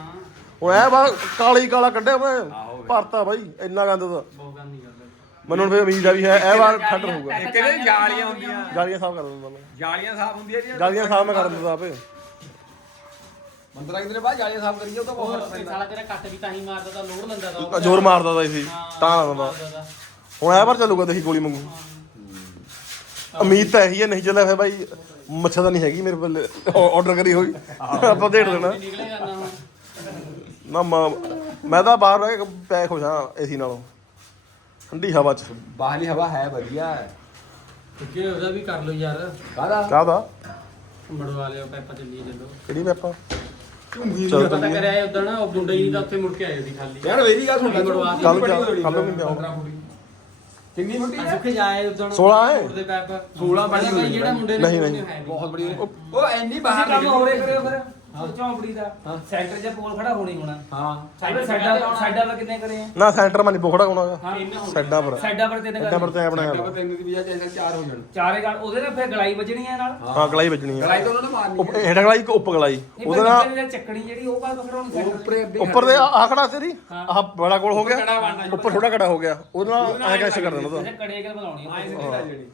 ਹੁਣ ਐ ਬਾ ਕਾਲੀ ਕਾਲਾ ਕੱਢਿਆ ਮੈਂ। ਭਰਤਾ ਬਾਈ ਇੰਨਾ ਗੰਦ ਦਾ ਬਹੁਤ ਗੱਲ ਨਹੀਂ ਕਰਦਾ ਮੈਨੂੰ ਹੁਣ ਫੇਰ ਉਮੀਦ ਆ ਵੀ ਹੈ ਇਹ ਵਾਰ ਠੰਡ ਰਹੂਗਾ ਇੱਕ ਇਹਦੇ ਜਾਲੀਆਂ ਹੁੰਦੀਆਂ। ਗਾਲੀਆਂ ਸਾਫ਼ ਕਰ ਦਿੰਦਾ ਮੈਂ। ਜਾਲੀਆਂ ਸਾਫ਼ ਹੁੰਦੀਆਂ ਜੀ। ਗਾਲੀਆਂ ਸਾਫ਼ ਮੈਂ ਕਰ ਦਿੰਦਾ ਆਪੇ। ਮੰਦਰਾਂ ਕਿਤੇ ਬਾਅਦ ਜਾਲੀਆਂ ਸਾਫ਼ ਕਰੀਏ ਉਹ ਤਾਂ ਬਹੁਤ ਪੈਂਦਾ। ਸਾਲਾ ਤੇਰਾ ਕੱਟ ਵੀ ਤਾਂ ਹੀ ਮਾਰਦਾ ਤਾਂ ਲੋਡ ਲੈਂਦਾ ਤਾਂ ਉਹ। ਜ਼ੋਰ ਮਾਰਦਾ ਤਾ ਏਸੀ ਤਾਂ ਲਾਉਂਦਾ। ਹੁਣ ਐ ਵਾਰ ਚੱਲੂਗਾ ਦੇਖੀ ਗੋਲੀ ਮੰਗੂ ਉਮੀਦ ਤਾਂ ਇਹੀ ਹੈ ਨਹੀਂ ਚੱਲਿਆ ਫਿਰ ਬਾਈ ਮੱਛਾ ਤਾਂ ਨਹੀਂ ਹੈਗੀ ਮੇਰੇ ਕੋਲ ਆਰਡਰ ਕਰੀ ਹੋਈ। ਆਪਾਂ ਦੇਖ ਲੈਣਾ। ਨਾ ਮਾ ਮੈਂ ਤਾਂ ਬਾਹਰ ਰਹਿ ਕੇ ਪੈ ਖੁਸ਼ ਹਾਂ ਏਸੀ ਨਾਲੋਂ। ਠੰਡੀ ਹਵਾ ਚ। ਬਾਹਲੀ ਹਵਾ ਹੈ ਵਧੀਆ। ਹੈ ਕਿ ਉਹਦਾ ਵੀ ਕਰ ਲਓ ਯਾਰ। ਕਾਹਦਾ? ਕਾਹਦਾ? ਮੜਵਾ ਲਿਓ ਪੈਪਾ ਚੱਲੀ ਚੱਲੋ ਕਿਹੜੀ ਪੈਪਾ? ਝੁੰਗੀ ਚੱਲ ਪਤਾ ਕਰਿਆ ਉਦੋਂ ਨਾ ਉਹ ਮੁੰਡੇ ਜੀ ਦਾ ਉੱਥੇ ਮੁੜ ਕੇ ਆਏ ਸੀ ਖਾਲੀ। ਯਾਰ ਮੇਰੀ ਗੱਲ ਸੁਣ ਲੈ ਮੜਵਾ ਦੀ। ਕੱਲ੍ਹ ਜਾ- ਕੱਲ੍ਹ ਨੂੰ ਕਿੰਨੇ ਆਉਂ? ਕਿੰਨੀ ਫੁੱਟੀ ਹੈ? ਸੁੱਖੇ ਜਾਏ ਉਦੋਂ 16 ਹੈ? ਦੇ ਪੈਪ। 16 ਬਣੀ ਹੋਈ ਹੈ। ਜਿਹੜਾ ਮੁੰਡੇ ਨੇ ਨਹੀਂ, ਨਹੀਂ। ਹੈ ਬਹੁਤ ਬੜੀ ਉਹ ਐਨੀ ਬਾਹਰ ਕੰਮ ਹੋਰੇ ਕਰਿਓ ਫਿਰ। ਝੌਂਪੜੀ ਦਾ। ਸੈਂਟਰ 'ਚ ਪੋਲ ਖੜਾ ਹੋਣੀ ਹੋਣਾ। ਹਾਂ। ਸਾਡੇ ਸਾਡਾ ਸਾਡਾ ਵਾ ਕਿੰਨੇ ਕਰੇ ਆ? ਨਾ ਸੈਂਟਰ ਮਾ ਨਹੀਂ ਬੋਖੜਾ ਕੋਣਾਗਾ ਹਾਂ। ਇੰਨਾ ਸਾਡਾ ਪਰ। ਸਾਡਾ ਪਰ ਤਿੰਨ ਸਾਡਾ ਪਰ ਕਰੇ ਤੇ ਬਣਾਇਆ ਸਾਡਾ ਹੋਇਆ। ਤਿੰਨ ਦੀ ਵਜ੍ਹਾ ਚਾਹੀਦਾ ਚਾਰ ਹੋ ਜਾਣ। ਚਾਰੇ ਗੱਲ ਉਹਦੇ ਨਾਲ ਫਿਰ ਗਲਾਈ ਵੱਜਣੀ ਆ ਨਾਲ? ਹਾਂ ਗਲਾਈ ਵੱਜਣੀ ਆ। ਲੜਾਈ ਤਾਂ ਉਹਨਾਂ ਨੇ ਮਾਰਨੀ ਉੱਪ- ਹੇਠ ਗਲਾਈ ਇੱਕ ਉੱਪ ਗਲਾਈ। ਇਹ ਉਹਦੇ ਨਾਲ ਨਾਲ ਚੱਕਣੀ ਜਿਹੜੀ ਉਹ ਕਾਹ ਖੜਾਉਣੀ ਉਹ ਉੱਪਰੇ ਦੇ ਆਹ ਖੜਾ ਤੇਰੀ। ਆਹ ਬੜਾ ਕੋਲ ਹੋ ਗਿਆ। ਉੱਪਰ ਥੋੜਾ ਕੜਾ ਹੋ ਗਿਆ। ਉਹਦੇ ਨਾਲ ਐ ਕੈਸ਼ ਕਰ ਦੇਣਾ ਉਹਦਾ। ਕੜੇ ਕੇ ਬਣਾਉਣੀ ਆ।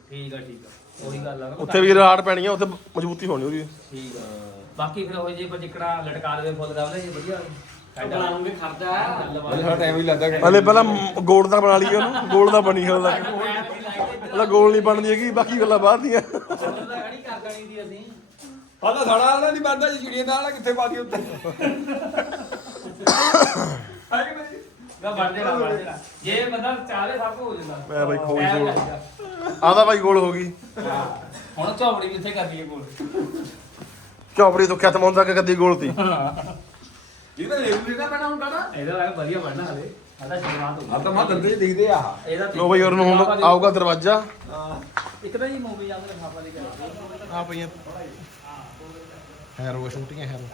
ਠੀਕ ਆ ਠੀਕ ਆ। ਉਹੀ ਗੱਲ ਆ। ਉੱਥੇ ਵੀ ਰਾੜ ਪੈਣੀ ਆ ਉੱਥੇ ਮਜ਼ਬੂਤੀ ਹੋਣੀ ਉਹਦੀ। ਠੀਕ ਆ। ਬਾਕੀ ਫਿਰ ਉਹ ਜੇ ਜਿਕੜਾ ਲਟਕਾ ਦੇਵੇ ਫੁੱਲ ਦਾ ਉਹਦੇ ਵਧੀਆ। ਖਰਚਾ ਅਜੇ ਸਾਡਾ ਟਾਈਮ ਹੀ। ਲੱਗਦਾ ਹਲੇ ਪਹਿਲਾਂ ਗੋਲ ਦਾ ਬਣਾ ਲਈਏ ਉਹਨੂੰ ਗੋਲ ਦਾ ਬਣੀ ਹਲੇ ਤੱਕ ਪਹਿਲਾਂ ਗੋਲ ਨਹੀਂ ਬਣਦੀ ਹੈਗੀ ਬਾਕੀ ਗੱਲਾਂ ਬਾਹਰ ਦੀਆਂ। ਖੜੀ ਕਰ ਦੇਣੀ ਦੀ ਅਸੀਂ। ਆ ਤਾਂ ਸਾਡਾ ਵਾਲਾ ਨਹੀਂ ਬਣਦਾ ਜੀ ਚਿੜੀਆਂ ਦਾ ਵਾਲਾ ਕਿੱਥੇ ਪਾਦੀ ਉੱਤੇ? ਹੈ ਕਿ ਨਹੀਂ? ਗਾ ਬਣ ਜਾਣਾ ਬਣ ਜਾਣਾ। ਜੇ ਬੰਦਾ ਚਾਹੇ ਸਭ ਹੋ ਜਾਂਦਾ। ਮੈਂ ਬਾਈ ਐਂ ਗੋਲ। ਆਦਾ ਬਾਈ ਗੋਲ ਹੋ ਗਈ। ਹੁਣ ਝੌਪੜੀ ਕਿੱਥੇ ਕਰ ਲਈਏ ਕੋਲ ਚੌਪੜੀ ਤੋਂ ਖਤਮ ਹੁੰਦਾ ਕਿ ਕਦੀ ਗੋਲ ਤੀ ਇਹ ਤਾਂ ਰੇਲ ਨਾ ਪੈਣਾ ਹੁਣ ਕਾਹਦਾ ਇਹਦਾ ਲੱਗ ਵਧੀਆ ਬਣਨਾ ਹਲੇ। ਸਾਡਾ ਸ਼ੁਰੂਆਤ ਹੋ ਆ ਤਾਂ ਮਾ ਦੰਦੇ ਦਿਖਦੇ ਆ। ਇਹਦਾ ਲੋ ਬਾਈ ਹੋਰ ਹੁਣ ਆਊਗਾ ਦਰਵਾਜ਼ਾ। ਇੱਕ ਤਾਂ ਜੀ ਮੂਵੀ ਜਾਂਦੇ ਖਾਪਾ ਦੇ ਕਰ ਆ ਪਈਆਂ ਹੈਰੋ ਸ਼ੂਟਿੰਗ ਹੈਰੋ।